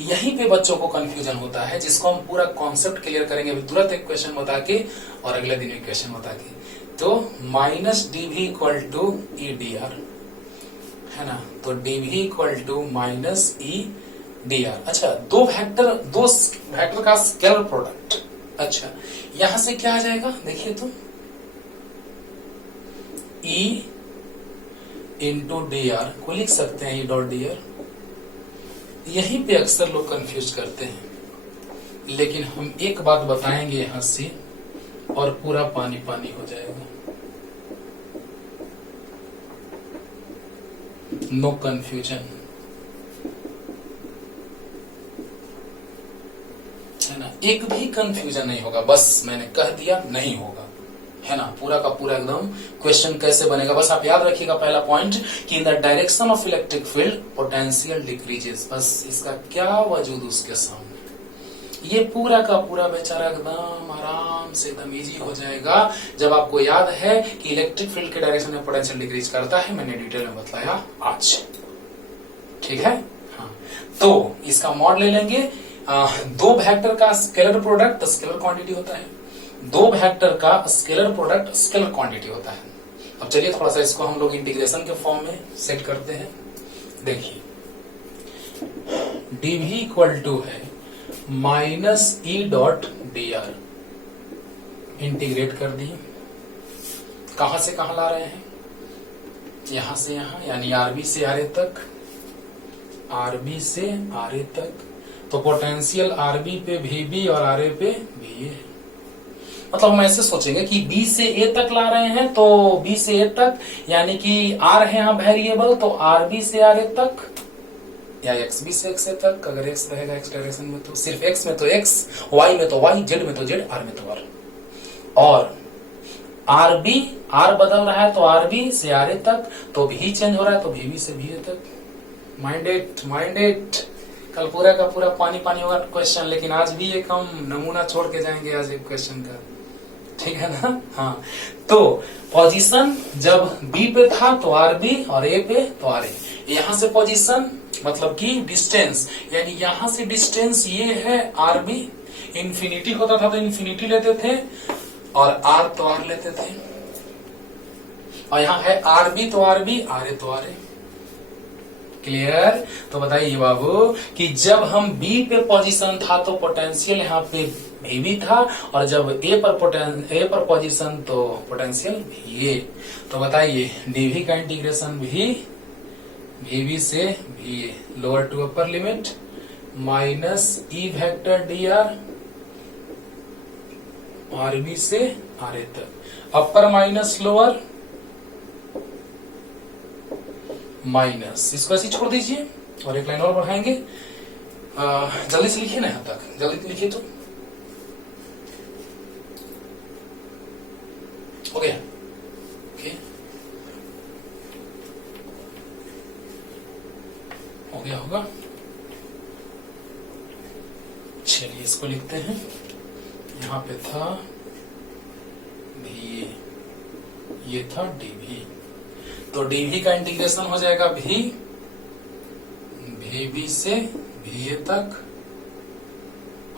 यहीं पे बच्चों को कंफ्यूजन होता है, जिसको हम पूरा कॉन्सेप्ट क्लियर करेंगे अभी तुरंत एक क्वेश्चन बता के और अगले दिन एक क्वेश्चन बता के. तो minus dV equal to E/dr है ना, तो dV equal to minus E/dr. अच्छा, दो वेक्टर का स्केलर प्रोडक्ट. अच्छा, यहां से क्या आ जाएगा, देखिए तो E इंटू dr को लिख सकते हैं E.dr. यहीं पे अक्सर लोग कंफ्यूज करते हैं, लेकिन हम एक बात बताएंगे यहां से और पूरा पानी पानी हो जाएगा. नो कंफ्यूजन, है ना, एक भी कंफ्यूजन नहीं होगा. बस मैंने कह दिया, नहीं होगा, है ना. पूरा का पूरा एकदम क्वेश्चन कैसे बनेगा, बस आप याद रखिएगा पहला पॉइंट कि in the direction of electric field potential decreases. बस इसका क्या वजूद उसके सामने, ये पूरा का पूरा बेचारा एकदम आराम से एकदम इजी हो जाएगा जब आपको याद है कि इलेक्ट्रिक फील्ड के डायरेक्शन में पोटेंशियल डिक्रीज करता है। मैंने डिटेल में बतलाया आज, ठीक है। हाँ, तो इसका मॉड ले लेंगे। दो वेक्टर का स्केलर प्रोडक्ट स्केलर क्वांटिटी होता है, दो वेक्टर का स्केलर प्रोडक्ट स्केलर क्वांटिटी होता है। अब चलिए थोड़ा सा इसको हम लोग इंटीग्रेशन के फॉर्म में सेट करते हैं। देखिए dv इक्वल टू है minus E dot D are, integrate कर दिए। कहां से कहां ला रहे हैं, यहां से यहां, यानी आरबी से आरए तक, आरबी से आरए तक। तो पोटेंशियल आरबी पे वीबी और आरए पे वीए है। मतलब हम ऐसे सोचेंगे कि बी से ए तक ला रहे हैं, तो बी से ए तक यानी कि आर है यहाँ वेरिएबल, तो आरबी से आरए तक या एक्स बी से एक्स ए तक। अगर एक्स रहेगा एक्स डायरेक्शन में तो सिर्फ एक्स में तो एक्स, वाई में तो वाई, जेड में तो जेड, आर में तो आर। और आरबी, आर बदल रहा है तो आरबी से आरए तक, तो भी चेंज हो रहा है तो वीबी से वीए तक। माइंडेड कल पूरा का पूरा पानी पानी होगा क्वेश्चन, लेकिन आज भी एक हम नमूना छोड़ के जाएंगे आज एक क्वेश्चन का, ठीक है ना। हाँ, तो पोजीशन जब बी पे था तो आरबी और ए पे तो आरए। यहां से पोजीशन मतलब कि डिस्टेंस, यानी यहां से डिस्टेंस ये है आरबी। इंफिनिटी होता था तो इंफिनिटी लेते थे और आर तो आर लेते थे, और यहाँ है आरबी तो आरबी, आरए तो आरए। क्लियर। तो बताइए बाबू कि जब हम बी पे पोजीशन था तो पोटेंशियल यहाँ पे वीबी था, और जब ए पर पोजीशन तो पोटेंशियल वीए। तो बताइए डीवी का इंटीग्रेशन भी वीबी से VA, lower to upper limit minus E vector D R, RB से आरए तक, अपर माइनस लोअर माइनस, इसको ऐसे छोड़ दीजिए और एक लाइन और बढ़ाएंगे। जल्दी से लिखिए ना, यहां तक जल्दी लिखिए तो हो गया। ओके, हो गया होगा। चलिए इसको लिखते हैं। यहां पे था भी, ये था डीवी, तो डीवी का इंटीग्रेशन हो जाएगा वीबी से वीए तक,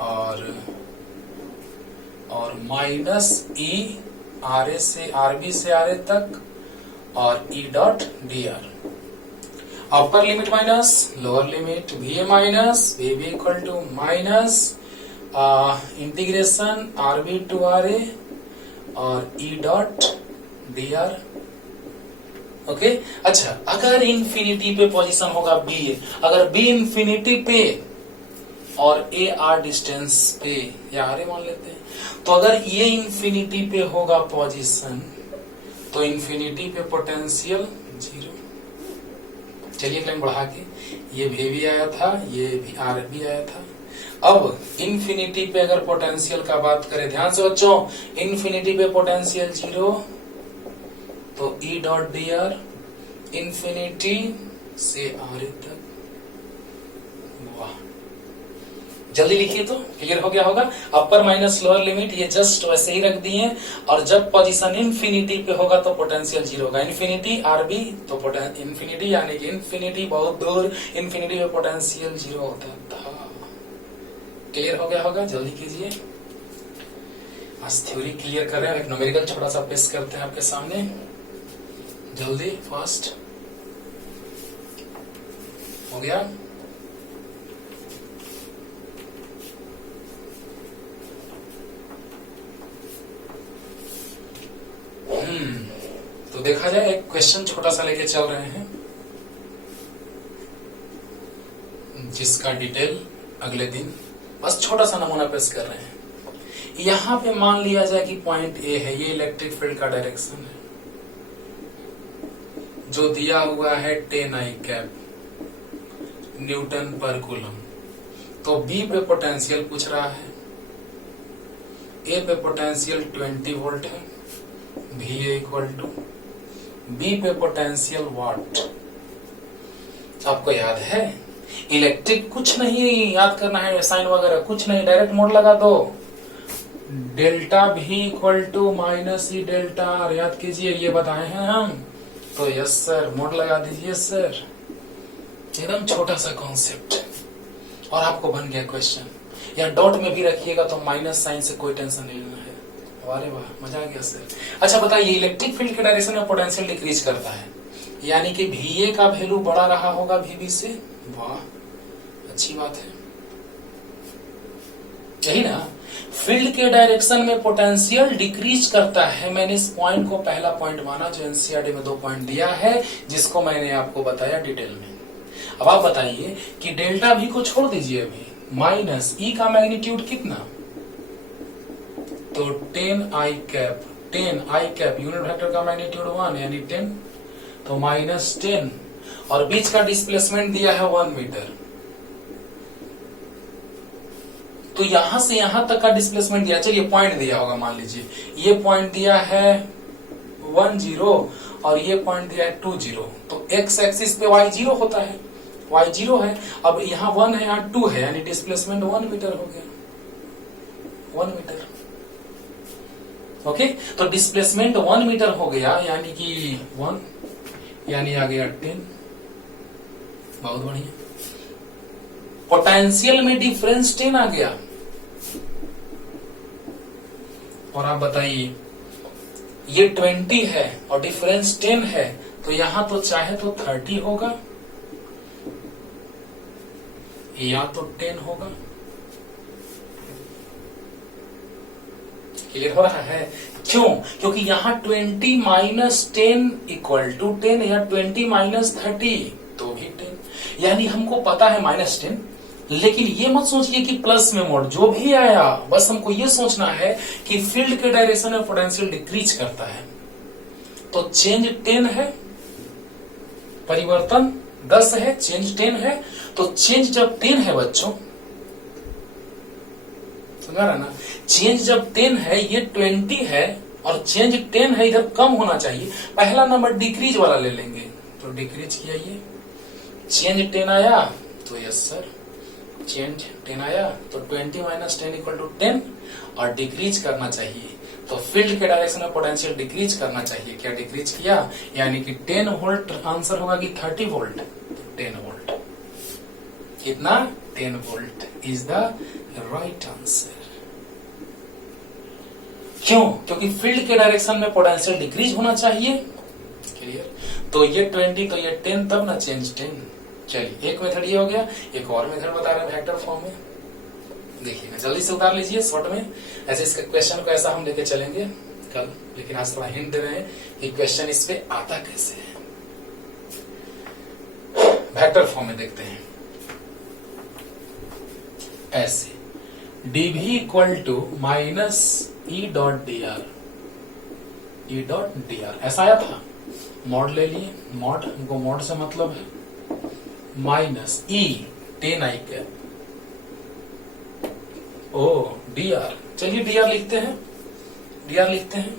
और माइनस ई आरए से आरबी से आरए तक, और E dot D R. Upper limit minus lower limit, VA minus VB equal to minus integration RB to RA और E dot D R. Okay, अच्छा अगर इंफिनिटी पे पोजीशन होगा B, अगर बी इंफिनिटी पे और ए आर डिस्टेंस पे, या आर मान लेते हैं, तो अगर ये इंफिनिटी पे होगा पोजीशन तो इंफिनिटी पे पोटेंशियल जीरो। चलिए लाइन बढ़ा के, ये भी आया था, ये भी आर भी आया था। अब इंफिनिटी पे अगर पोटेंशियल का बात करें, ध्यान से बच्चों, इंफिनिटी पे पोटेंशियल जीरो, तो ई डॉट डी आर इंफिनिटी से आर तक। वाह, जल्दी लिखिए तो क्लियर हो गया होगा। अपर माइनस लोअर लिमिट ये जस्ट वैसे ही रख दिए, और जब पोजीशन इंफिनिटी पे होगा तो पोटेंशियल जीरो होगा। इंफिनिटी आरबी तो इंफिनिटी यानी कि इंफिनिटी बहुत दूर, इंफिनिटी पे पोटेंशियल जीरो होता था। क्लियर हो गया होगा, जल्दी कीजिए। आज थ्योरी क्लियर कर रहे हैं, एक न्यूमेरिकल छोटा सा पेश करते हैं आपके सामने, जल्दी फास्ट हो गया। तो देखा जाए, एक क्वेश्चन छोटा सा लेके चल रहे हैं जिसका डिटेल अगले दिन, बस छोटा सा नमूना पेश कर रहे हैं। यहां पे मान लिया जाए कि पॉइंट ए है, ये इलेक्ट्रिक फील्ड का डायरेक्शन है जो दिया हुआ है 10 I cap newton per coulomb. तो बी पे पोटेंशियल पूछ रहा है, ए पे पोटेंशियल 20 वोल्ट है, V A equal to, B पे पोटेंशियल वाट। आपको याद है इलेक्ट्रिक कुछ नहीं याद करना है, साइन वगैरह कुछ नहीं, डायरेक्ट मोड लगा दो। Delta V equal to minus E delta R, याद कीजिए ये बताए हैं हम। तो यस सर, मोड लगा दीजिए सर। एकदम छोटा सा कॉन्सेप्ट और आपको बन गया क्वेश्चन। या डॉट में भी रखिएगा तो माइनस साइन से कोई टेंशन नहीं लेना है। अरे वाह, मजा आ गया सर। अच्छा बताइए, इलेक्ट्रिक फील्ड के डायरेक्शन में पोटेंशियल डिक्रीज करता है, यानी कि VA का वैल्यू बड़ा रहा होगा VB से। वाह, अच्छी बात है, यही ना। फील्ड के डायरेक्शन में पोटेंशियल डिक्रीज करता है। मैंने इस पॉइंट को पहला पॉइंट माना जो एनसीईआरटी में 2 पॉइंट दिया है, जिसको मैंने आपको बताया डिटेल में। अब आप बताइए कि डेल्टा V को छोड़ दीजिए अभी, माइनस E का मैग्नीट्यूड कितना, तो 10 I कैप यूनिट वेक्टर का मैग्नीट्यूड 1 यानी 10, तो माइनस 10, और बीच का डिस्प्लेसमेंट दिया है 1 मीटर। तो यहां से यहां तक का डिस्प्लेसमेंट दिया, चलिए पॉइंट दिया होगा, मान लीजिए ये पॉइंट दिया है 10 और ये पॉइंट दिया है 20, तो एक्स एक्सिस पे y 0 होता है, y 0 है। अब यहाँ 1 है, यहाँ 2 है, यानी डिस्प्लेसमेंट 1 मीटर हो गया, 1 मीटर। ओके, तो डिस्प्लेसमेंट 1 मीटर हो गया, यानी कि 1, यानी आ गया 10। बहुत बढ़िया। पोटेंशियल में डिफरेंस 10 आ गया। और आप बताइए, ये 20 है और डिफरेंस 10 है, तो यहां तो चाहे तो 30 होगा या तो 10 होगा। क्लियर हो रहा है? क्यों? क्योंकि यहाँ 20 माइनस 10 इक्वल टू 10 या 20 माइनस 30 तो भी 10, यानी हमको पता है माइनस 10। लेकिन ये मत सोचिए कि प्लस में मोड, जो भी आया बस हमको ये सोचना है कि फील्ड के डायरेक्शन में पोटेंशियल डिक्रीज करता है। तो चेंज 10 है, परिवर्तन 10 है, चेंज 10 है। तो चेंज जब 10 है बच्चों, समझा रहा ना, चेंज जब 10 है, ये 20 है और चेंज 10 है, इधर कम होना चाहिए। पहला नंबर डिक्रीज वाला ले लेंगे, तो डिक्रीज किया, ये चेंज 10 आया, तो यस सर चेंज 10 आया, तो 20 माइनस 10 इक्वल टू 10, और डिक्रीज करना चाहिए। तो फील्ड के डायरेक्शन में पोटेंशियल डिक्रीज करना चाहिए। क्या डिक्रीज किया, यानी कि 10 वोल्ट आंसर होगा कि 30 वोल्ट, तो 10 वोल्ट। कितना? 10 volt is the right answer. क्यों? क्योंकि फील्ड के डायरेक्शन में पोटेंशियल डिक्रीज होना चाहिए। क्लियर? तो ये 20 तो ये 10, तब ना चेंज 10। चलिए, एक मेथड ये हो गया। एक और मेथड बता रहे हैं वेक्टर फॉर्म में, देखिएगा, जल्दी से उतार लीजिए शॉर्ट में। ऐसे इसके क्वेश्चन को ऐसा हम लेके चलेंगे कल, लेकिन आज थोड़ा हिंट दे रहे हैं कि क्वेश्चन इस पे आता कैसे है। वेक्टर फॉर्म में देखते हैं ऐसे, dv equal to minus E dot D R, E dot D R ऐसा आया था। मॉड ले लिए, मॉड, हमको मॉड से मतलब है, माइनस ई 10 आई कैप, ओ डी आर, चलिए डी आर लिखते हैं, डी आर लिखते हैं,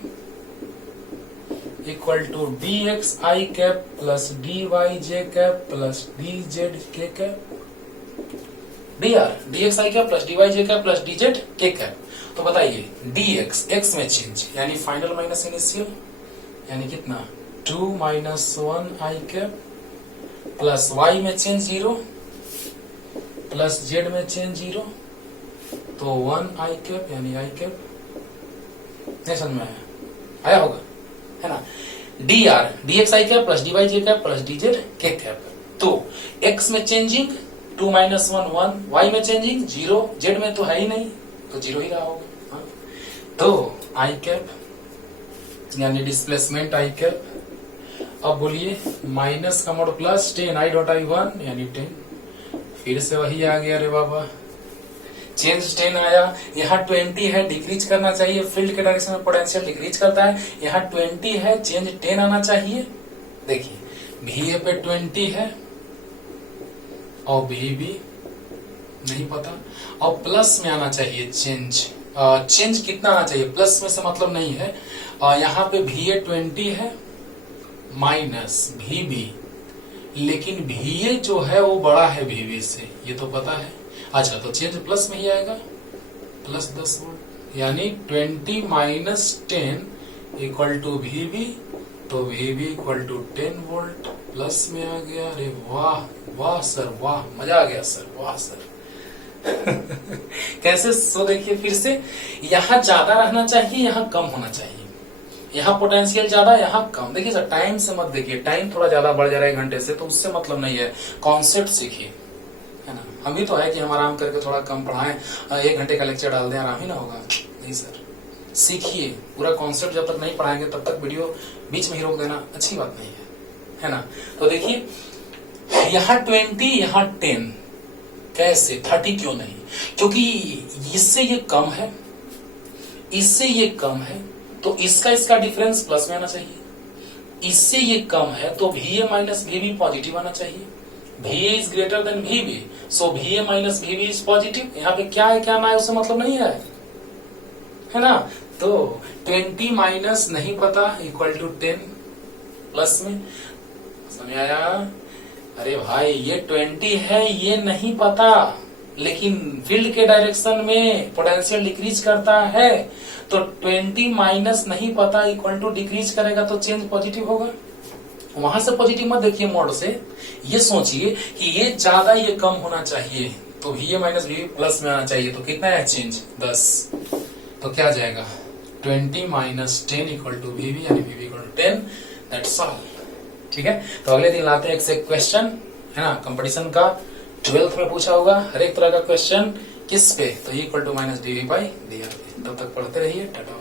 equal to D X I cap plus D Y J cap plus D Z K cap, D R D X I cap plus D Y J cap plus D Z K cap. तो बताइए, D X, X में change यानी final minus initial, यानी कितना 2 minus 1 आई cap, plus Y में change 0, plus Z में change 0, तो 1 आई cap यानी आई कैप। नहीं समझ में आया? आया होगा, है ना। D R D X I cap plus D Y J cap plus D Z K cap. तो एक्स में चेंजिंग 2 माइनस 1 1, वाई में चेंजिंग 0, जेड में तो है ही नहीं, तो 0 ही रहा होगा। हाँ? तो आई कैप यानी डिस्प्लेसमेंट आई कैप। अब बोलिए, माइनस का mode plus 10 I dot I 1 यानी 10, फिर से वही आ गया रे बाबा, चेंज 10 आया। यहाँ 20 है, डिक्रीज करना चाहिए, फील्ड के डायरेक्शन में पोटेंशियल डिक्रीज करता है। यहाँ 20 है, चेंज 10 आना चाहिए। देखिए, VA पे 20 है और VB नहीं पता, और प्लस में आना चाहिए चेंज। चेंज कितना आना चाहिए, प्लस में से मतलब नहीं है। यहाँ पे VA 20 है, माइनस VB लेकिन VA जो है वो बड़ा है VB से, ये तो पता है। अच्छा, तो चेंज प्लस में ही आएगा, प्लस 10 वोल्ट, यानी 20 माइनस 10 इक्वल टू VB, तो VB equal to 10 volt, plus में आ गया। अरे वाह वाह सर वाह, मजा आ गया सर, वाह सर। कैसे? सो देखिए फिर से, यहाँ ज्यादा रहना चाहिए, यहाँ कम होना चाहिए, यहाँ पोटेंशियल ज्यादा, यहाँ कम। देखिए सर, टाइम से मत देखिए, टाइम थोड़ा ज्यादा बढ़ जा रहा है 1 घंटे से, तो उससे मतलब नहीं है, कॉन्सेप्ट सीखिए, है ना। हम भी तो है कि हम आराम करके थोड़ा कम पढ़ाएं, 1 घंटे का लेक्चर डाल दें, आराम ही ना होगा। नहीं सर, सीखिए, पूरा कॉन्सेप्ट जब तक नहीं पढ़ाएंगे तब तक वीडियो बीच में ही रोक देना अच्छी बात नहीं है ना। तो देखिए यहाँ 20, यहाँ 10, कैसे 30 क्यों नहीं? क्योंकि इससे ये कम है, इससे ये कम है, तो इसका डिफरेंस प्लस में आना चाहिए। इससे ये कम है तो VA माइनस VB पॉजिटिव आना चाहिए। VA is greater than VB, so VA minus VB is positive. यहाँ पे क्या है क्या ना है उससे मतलब नहीं है ना। तो 20 माइनस नहीं पता इक्वल टू 10 प्लस में, समझ आया? अरे भाई ये 20 है, ये नहीं पता, लेकिन फील्ड के डायरेक्शन में पोटेंशियल डिक्रीज करता है, तो 20 माइनस नहीं पता इक्वल टू डिक्रीज करेगा तो चेंज पॉजिटिव होगा। वहां से पॉजिटिव मत देखिए, मोड से ये सोचिए कि ये ज्यादा ये कम होना चाहिए, तो VA माइनस VB प्लस में आना चाहिए, तो कितना है चेंज 10, तो क्या जाएगा 20 माइनस 10 इक्वल टू VB, यानी VB equal to 10, that's all. ठीक है, तो अगले दिन लाते हैं एक क्वेश्चन, है ना, कंपटीशन का 12th में पूछा होगा हर एक तरह का क्वेश्चन, किस पे? तो equal to minus DV by DR। तब तक पढ़ते रहिए, टाटा।